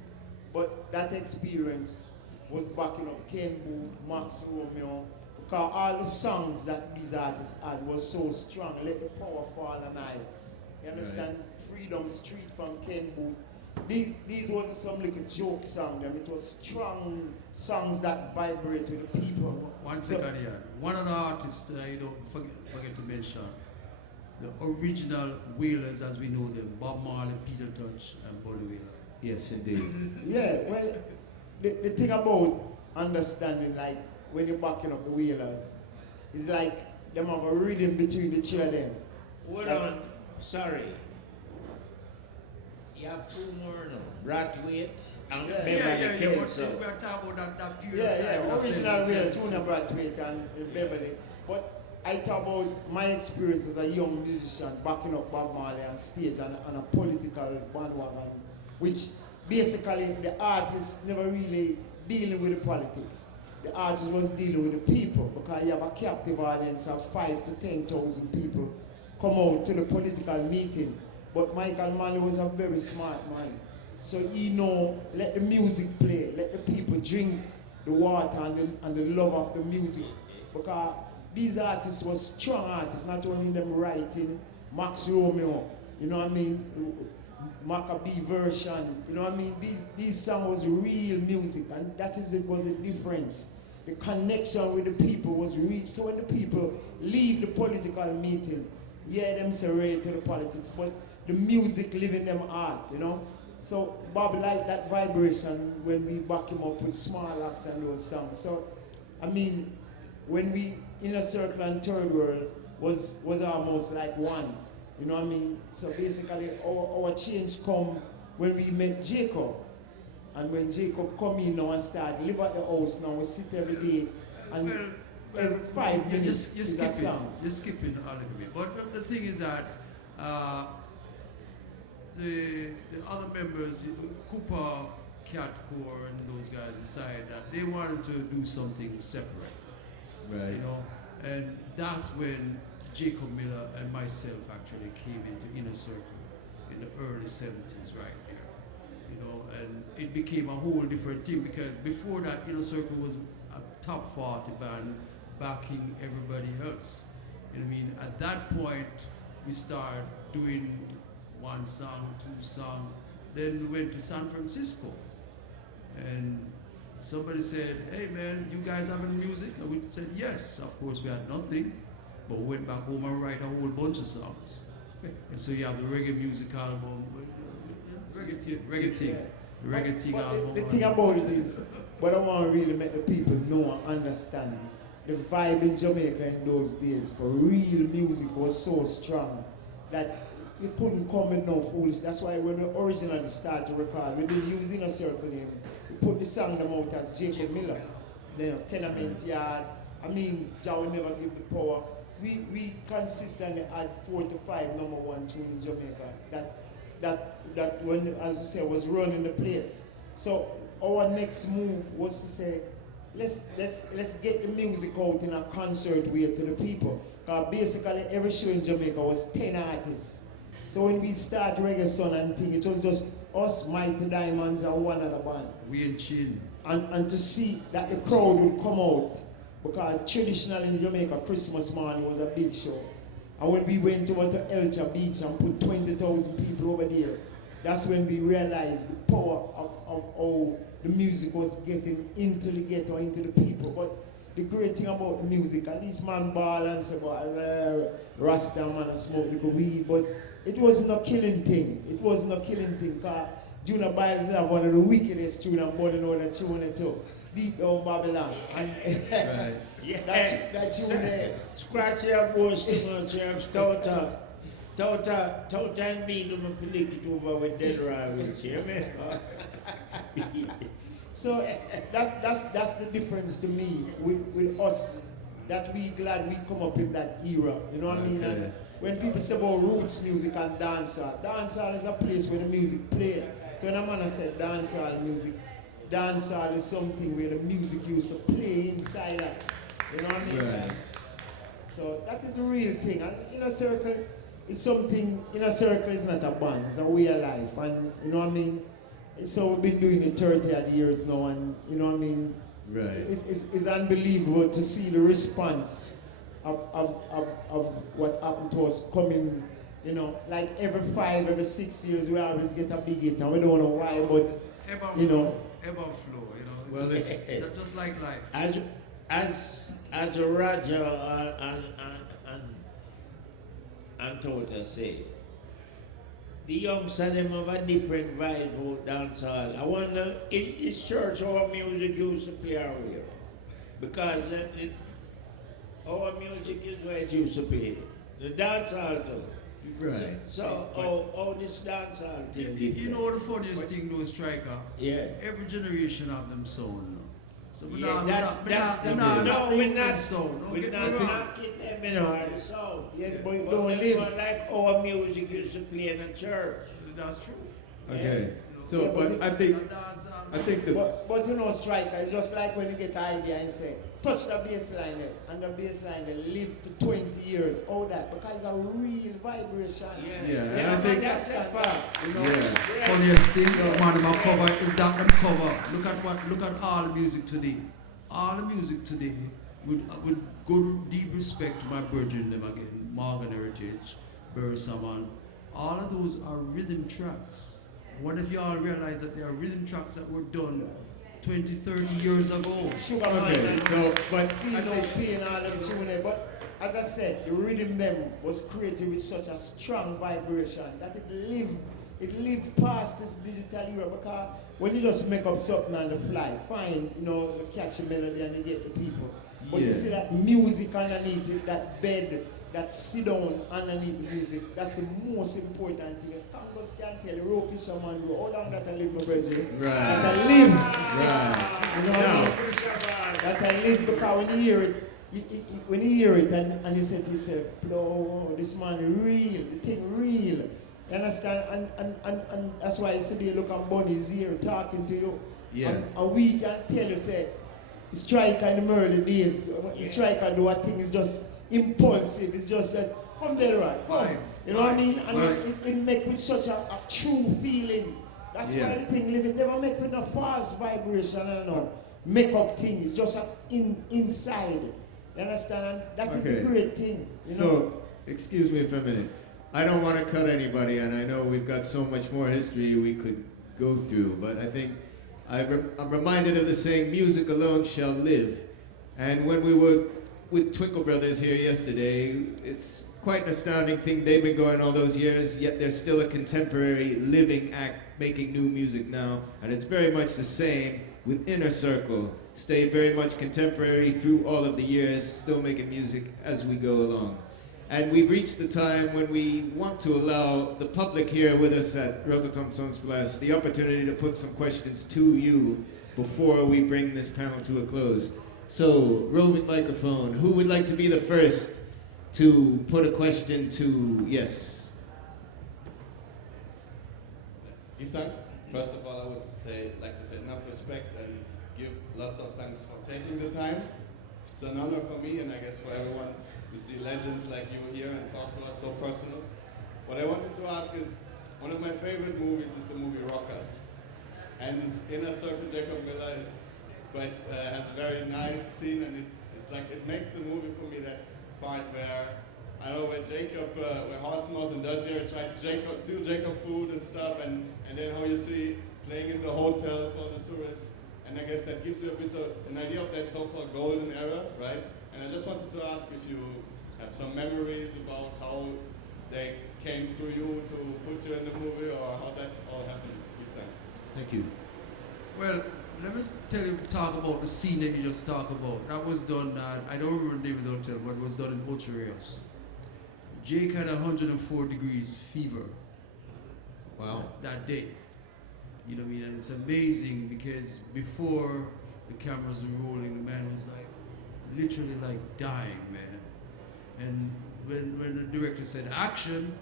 But that experience was backing up Ken Booth, Max Romeo, because all the songs that these artists had was so strong. Let the power fall on I. You understand? Right. Freedom Street from Ken Booth. These wasn't some little joke song. It was strong songs that vibrate with the people. One second here. One of the artists that you don't forget to mention, the original Wailers as we know them, Bob Marley, Peter Tosh, and Buddy Wailer. Yes, indeed. Yeah, well, the thing about understanding, like, when you're backing up the Wailers, is like them have a rhythm between the two of them. Hold like, on, sorry. You have two more now. Brathwaite and Beverly Kelso. We're talking about that period yeah, of time. original Wailers, Tuna Brathwaite and Beverly. But I talk about my experience as a young musician backing up Bob Marley on stage and a political bandwagon, which basically the artist never really dealing with the politics. The artist was dealing with the people, because you have a captive audience of 5,000 to 10,000 people come out to the political meeting. But Michael Manley was a very smart man. So he know, let the music play, let the people drink the water and the love of the music. Because these artists were strong artists, not only them writing, Max Romeo, you know what I mean, Maccabee version, you know what I mean, these songs was real music, and that was the difference. The connection with the people was real. So when the people leave the political meeting, yeah, them say to the politics, but the music live in them heart, you know. So Bob liked that vibration when we back him up with Small Axe and those songs. So, I mean, when we Inner Circle and Third World was almost like one, you know what I mean. So basically, our change come when we met Jacob, and when Jacob come in now and start live at the house now, we sit every day, and every 5 minutes is a song. You're skipping a little bit, but the thing is that the other members, Cooper, Cat Core, and those guys decided that they wanted to do something separate, right? You know, and that's when Jacob Miller and myself actually came into Inner Circle in the early 70s, right there. You know, and it became a whole different thing, because before that, Inner Circle was a top 40 band backing everybody else. You know what I mean? At that point, we started doing one song, two songs. Then we went to San Francisco, and somebody said, "Hey man, you guys having music?" And we said, "Yes." Of course, we had nothing, but we went back home and write a whole bunch of songs. And so you have the reggae music album, reggae ting album. The thing about it is, what I want to really make the people know and understand, the vibe in Jamaica in those days for real music was so strong that you couldn't come with no foolish. That's why when we originally started to record, we didn't use Inner Circle name. We put the song them out as Jacob Miller. You know, Tenement Yard. I mean, Jah will never give the power. We consistently had 4 to 5 number one tune in Jamaica that when, as you say, was running the place. So our next move was to say, let's get the music out in a concert way to the people. Because basically every show in Jamaica was 10 artists. So when we start Reggae Sun and thing, it was just us, Mighty Diamonds, and one other band. We in Chin. And to see that the crowd would come out, because traditionally in Jamaica, Christmas morning was a big show. And when we went over to Elcha Beach and put 20,000 people over there, that's when we realized the power of how the music was getting into the ghetto, into the people. But the great thing about the music, at least man ball and say, Rasta man and smoke little weed, but it wasn't a killing thing. It wasn't a killing thing, because Junior Biles have one of the wickedest tune and more than all that tune it too. Deep down Babylon. And right. Yeah. that tune there. Scratch your bones too much, Touter. Touter and me do my flick it over with Dead Rivals, you man. So that's the difference to me with us, that we glad we come up in that era. You know what I mean? And when people say about roots music and dancehall, dancehall is a place where the music play. So when a man said dancehall music, dancehall is something where the music used to play inside that. You know what I mean? Right. So that is the real thing. And inner circle is something, inner circle is not a band, it's a way of life. And you know what I mean? So we've been doing it 30 odd years now, and you know what I mean? Right. It's unbelievable to see the response of what happened to us coming, you know, like every 5, every 6 years we always get a big hit, and we don't know why, but you know. Ebb and flow, you know. Well, it's just like life. As Roger and Touter say, the youngsters them have a different vibe about dancehall. I wonder if it's church our music used to play around, because our music is where it used to play. The dancehall too. right. So how this dancehall thing You know the funniest thing though, Striker? Yeah. Every generation have them sound. So we're Yeah, not we're knocking not them sound. Don't we're get me not wrong. knocking them, you know, the sound. Yes, but it But don't it's live. not like our music used to play in a church. That's true. Okay. So, Yeah, but I think the But you know, Striker, it's just like when you get an idea and say, touch the bass line there, and the bass line there live for 20 years. All that, because it's a real vibration. Yeah, and I think that's that part. You know? yeah. Funniest thing, man, my cover is that them cover. Look at all the music today. All the music today, with good deep respect to my brethren them again, Morgan Heritage, Burr Saman, all of those are rhythm tracks. What if you all realize that there are rhythm tracks that were done 20, 30 years ago? Sugar Okay, Man, so but Feel No Pain, all them tune there. But as I said, the rhythm them was created with such a strong vibration that it lived past this digital era, because when you just make up something on the fly, fine, you know, you catch a melody and you get the people. But you see that music underneath it, that bed, that sit down underneath the music, that's the most important thing. Congos can tell you, raw fisherman, how long that I live, my brother? Right. That I live. Right. You know what I mean? That I live, because when you hear it, when you hear it and you say to yourself, oh, this man real, the thing real. You understand? And that's why yesterday look at Bunny's here talking to you. Yeah. And we can tell you, say, Striker in the early days, Striker do a thing, is just impulsive, it's just that, come there, right? Come. You know what I mean? And it make with such a true feeling. That's why the thing live, it never make with a false vibration, I don't know. Make up thing, it's just inside. You understand? And that is the great thing. You know? Excuse me for a minute. I don't want to cut anybody, and I know we've got so much more history we could go through, but I think I'm reminded of the saying, music alone shall live. And when we were with Twinkle Brothers here yesterday, it's quite an astounding thing. They've been going all those years, yet they're still a contemporary living act making new music now. And it's very much the same with Inner Circle. Stay very much contemporary through all of the years, still making music as we go along. And we've reached the time when we want to allow the public here with us at Rototom Sunsplash the opportunity to put some questions to you before we bring this panel to a close. So, roving microphone, who would like to be the first to put a question to, yes? Give thanks. First of all, I would like to say enough respect and give lots of thanks for taking the time. It's an honor for me, and I guess for everyone, to see legends like you here and talk to us so personal. What I wanted to ask is, one of my favorite movies is the movie Rockers. And Inner Circle Jacob Miller has a very nice scene, and it's like, it makes the movie for me that part where, I don't know, where Horsemouth and Dirty try to steal Jacob food and stuff, and then how you see playing in the hotel for the tourists. And I guess that gives you a bit of an idea of that so-called golden era, right? And I just wanted to ask if you have some memories about how they came to you to put you in the movie, or how that all happened. Thanks. Thank you. Well, let me talk about the scene that you just talked about. That was done, I don't remember the name of the hotel, but it was done in Ocho Rios. Jake had 104 degrees fever. Wow. That day. You know what I mean? And it's amazing because before the cameras were rolling, the man was like, literally like dying, man. And when the director said action,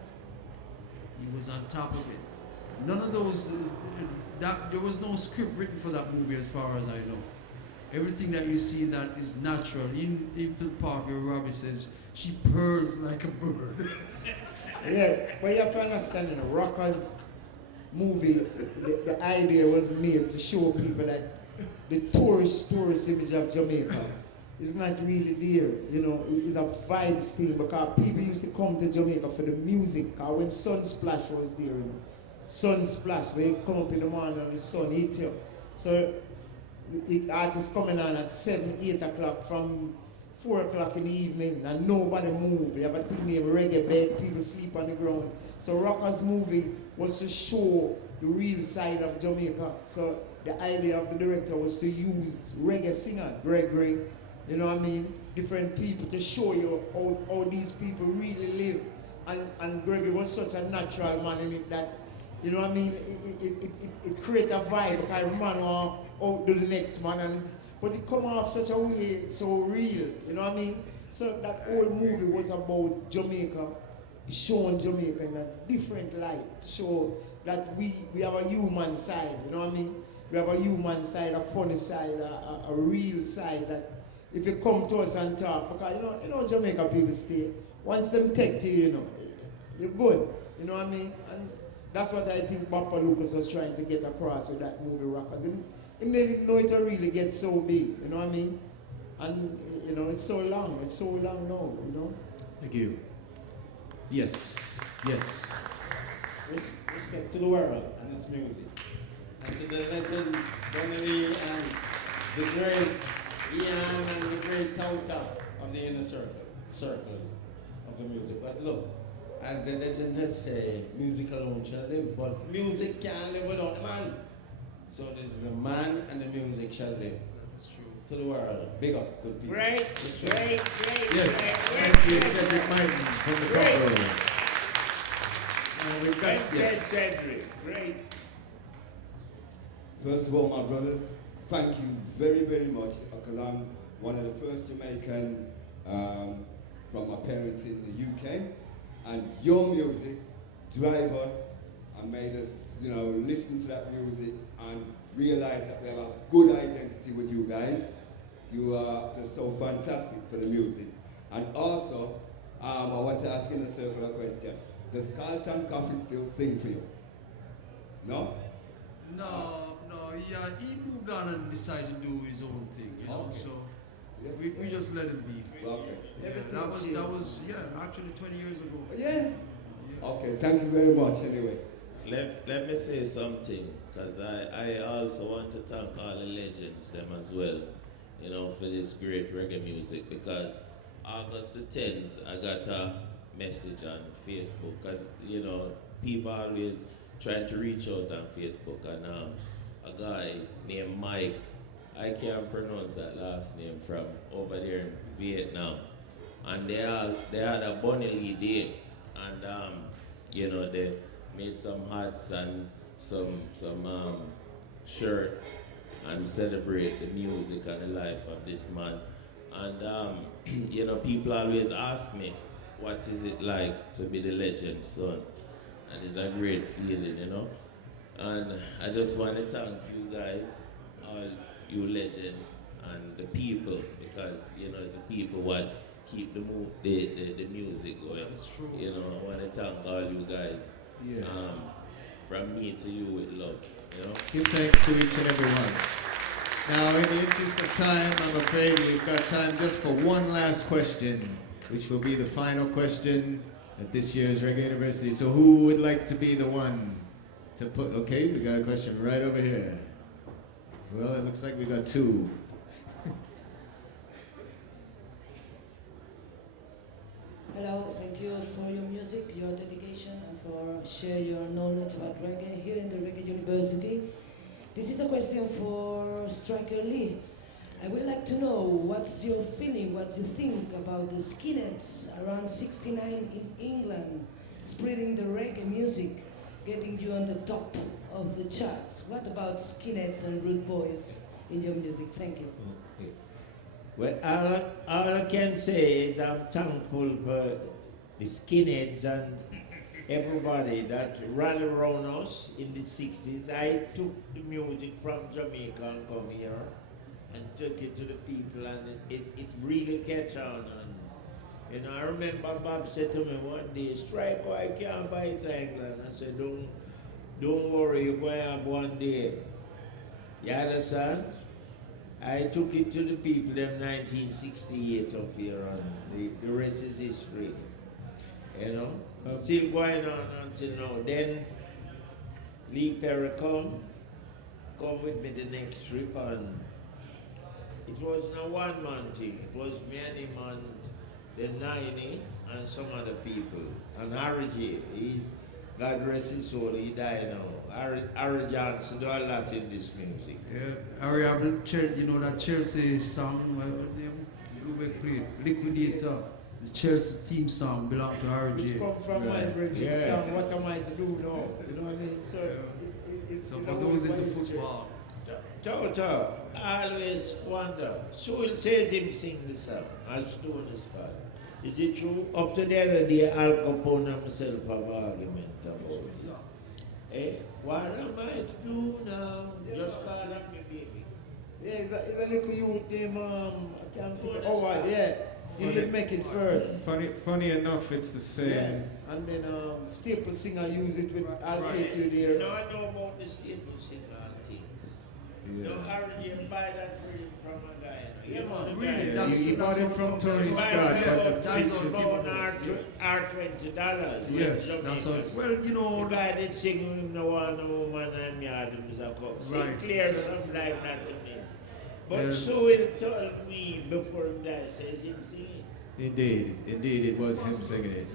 he was on top of it. None of those, there was no script written for that movie as far as I know. Everything that you see in that is natural. Even to the part where Robbie says, she purrs like a bird. Yeah, but you have to understand, you know, Rocker's movie, the idea was made to show people that the tourist image of Jamaica is not really there. You know, it's a vibes thing because people used to come to Jamaica for the music. Because when Sunsplash was there, you know, Sunsplash, where you come up in the morning and the sun hit you. So the artists coming on at 7, 8 o'clock from 4 o'clock in the evening and nobody move. You have a thing named reggae bed, people sleep on the ground. So Rocker's movie was to show the real side of Jamaica. So the idea of the director was to use reggae singer, Gregory, you know what I mean? Different people to show you how these people really live. And Gregory was such a natural man in it that, you know what I mean? It created a vibe because the man want outdo the next man, but it come off such a way so real, you know what I mean? So that whole movie was about Jamaica, showing Jamaica in a different light, show that we have a human side, you know what I mean? We have a human side, a funny side, a real side that if you come to us and talk, because you know Jamaica people stay, once them take to you, you know, you're good, you know what I mean? And that's what I think Papa Lucas was trying to get across with that movie Rockers. He didn't know it will really get so big, you know what I mean? And, you know, it's so long now, you know? Thank you. Yes, yes. Respect to the world and its music. And to the legend, Donnelly, and the great Ian and the great Touter of the inner circles of the music. But look, as the legend just say, music alone shall live, but music can't live without the man. So this is the man and the music shall live. That's true. To the world. Big up, good people. Great. Yes, thank you, Cedric Martin from the Congo. And we've got, yes. Cedric, great. First of all, my brothers, thank you very, very much because I'm one of the first Jamaican from my parents in the UK, and your music drive us and made us, you know, listen to that music and realize that we have a good identity with you guys. You are just so fantastic for the music. And also, I want to ask in a circular question. Does Carlton Coffee still sing for you? No? No, yeah, he moved on and decided to do his own thing, you know, so we just let it be. Okay. Yeah, that was, actually 20 years ago. Yeah? Okay, thank you very much anyway. Let me say something, because I also want to thank all the legends, them as well, you know, for this great reggae music, because August the 10th, I got a message on Facebook, because, you know, people always trying to reach out on Facebook, and a guy named Mike, I can't pronounce that last name, from over there in Vietnam, and they had a Bunny Day, and you know, they made some hats and some shirts and celebrate the music and the life of this man. And you know, people always ask me, what is it like to be the legend's son? And it's a great feeling, you know. And I just want to thank you guys, all you legends, and the people, because, you know, it's the people what keep the music going. That's true. You know, I want to thank all you guys. Yeah. From me to you with love, you know. Give thanks to each and every one. Now, in the interest of time, I'm afraid we've got time just for one last question, which will be the final question at this year's Reggae University. So who would like to be the one to put, okay, we got a question right over here. Well, it looks like we got two. Hello, thank you for your music, your dedication, and for share your knowledge about reggae here in the Reggae University. This is a question for Striker Lee. I would like to know what's your feeling, what you think about the skinheads around 69 in England, spreading the reggae music, getting you on the top of the charts. What about skinheads and rude boys in your music? Thank you. Okay. Well, all I can say is I'm thankful for the skinheads and everybody that rallied around us in the 60s. I took the music from Jamaica and come here and took it to the people, and it really catch on. And you know, I remember Bob said to me one day, "Strike, I can't buy it in England." I said, don't worry, you're going to have one day. You understand? I took it to the people in 1968 up here, and the rest is history. You know? Still going on until now. Then Lee Perry come with me the next trip, and it wasn't a one-man thing. It was me and him and the 90 and some other people. And Harry J, God rest his soul, he died now. Harry Johnson do a lot in this music. Yeah, Harry have you know that Chelsea song, Rubek played, Liquidator. The Chelsea team song belonged to Harry J. It's come from my Bridget song, What Am I to Do Now? You know what I mean? So, it's for those into football. Touter, I always wonder, Soul says him sing the song, as doing his part. Is it true? Up to the other day, Al Capone himself have an argument about it. Eh? What am I to do now? Just call up me baby. Yeah, it's a little youth name, I can't think of, he did make it first. Funny enough, it's the same. Yeah. And then Staple Singer use it with I'll Take You There. No, I know about the Staple Singer thing. Yeah. No, Harry didn't buy that rhythm from a guy. Yeah, man, really? He bought it from Tony Scott. That's $20. Yes, that's all. Well, you know. The guy did sing with him, no one, no woman, and yard, it was a cup. Sing clear something like that to me. But so he told me before he died, says him singing. Indeed, it was him singing it.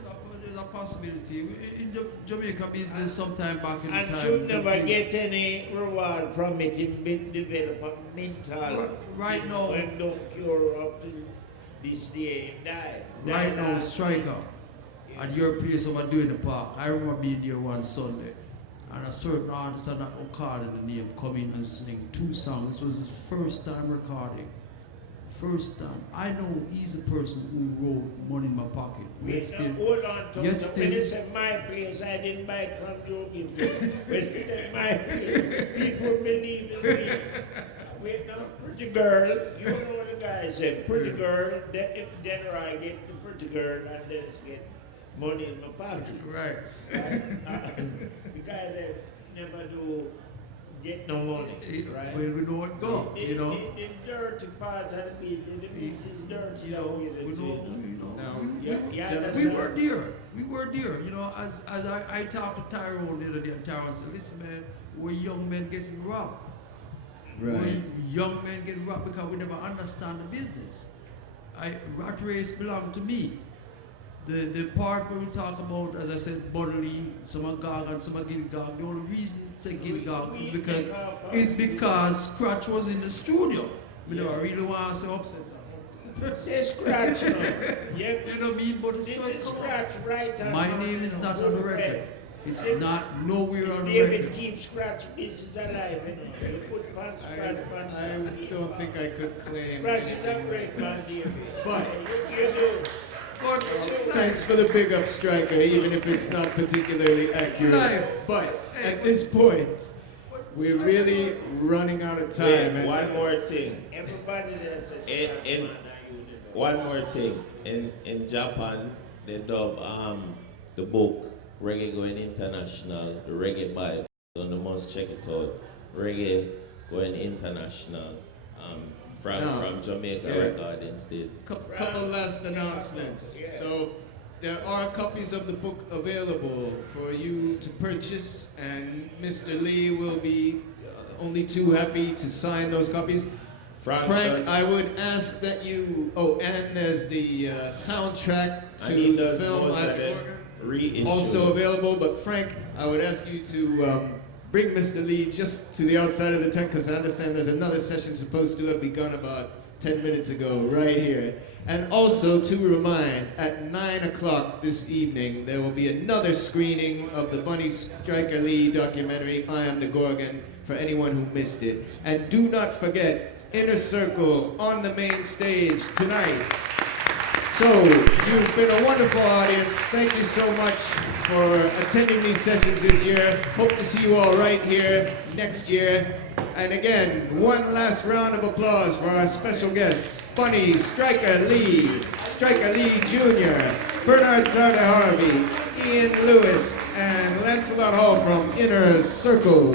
There's a possibility. In the Jamaica business, sometime back in the time. And should never get any reward from it in developmental. Right now. When don't cure up to this day and die. Right now, Striker, at your place over doing the park, I remember being there one Sunday, and a certain artist had not recorded the name come in and sing 2 songs. This was his first time recording. First time. I know he's a person who wrote Money in My Pocket. Hold on to it. When you said my place, I didn't buy it from Joe Gibson. When you said my place, people believe in me. Wait, now, pretty girl, you know what the guy said. Pretty girl, then I get the pretty girl and then get money in my pocket. Right. The guy that never do get no money, right? Well, we know it go, you know. The dirty part of the business, the business is dirty. You know, we were there, you know, as I talked to Tyrone the other day, and Tyrone said, listen man, we're young men getting robbed. Right. We're young men getting robbed because we never understand the business. Rat race belonged to me. The part where we talk about, as I said, bodily, some are gog and some are gilgog. The only reason it's a gilgog is because Scratch was in the studio. You know, I really want to say upset. Say Scratch now. You know what I mean? But it's this so is Scratch right on. my name is not on the record. It's not nowhere on the David record. keeps Scratch pieces alive, you know. You put one Scratch one. I don't think I could claim. Scratch is a great man, David. But you do. Thanks for the big up, Striker, even if it's not particularly accurate. But at this point, we're really running out of time. Wait, one more thing. Everybody there one more thing. In Japan, they dub the book Reggae Going International, the Reggae Bible. So you must check it out. Reggae Going International. From Jamaica Recordings did. Couple last announcements. So there are copies of the book available for you to purchase, and Mr. Lee will be only too happy to sign those copies. Frank, I would ask that you. Oh, and there's the soundtrack to the film. Also available, but Frank, I would ask you to bring Mr. Lee just to the outside of the tent, because I understand there's another session supposed to have begun about 10 minutes ago, right here. And also to remind, at 9 o'clock this evening, there will be another screening of the Bunny Striker Lee documentary, I Am the Gorgon, for anyone who missed it. And do not forget, Inner Circle on the main stage tonight. So, you've been a wonderful audience. Thank you so much for attending these sessions this year. Hope to see you all right here next year. And again, one last round of applause for our special guests, Bunny Striker Lee Jr., Bernard Touter Harvey, Ian Lewis, and Lancelot Hall from Inner Circle.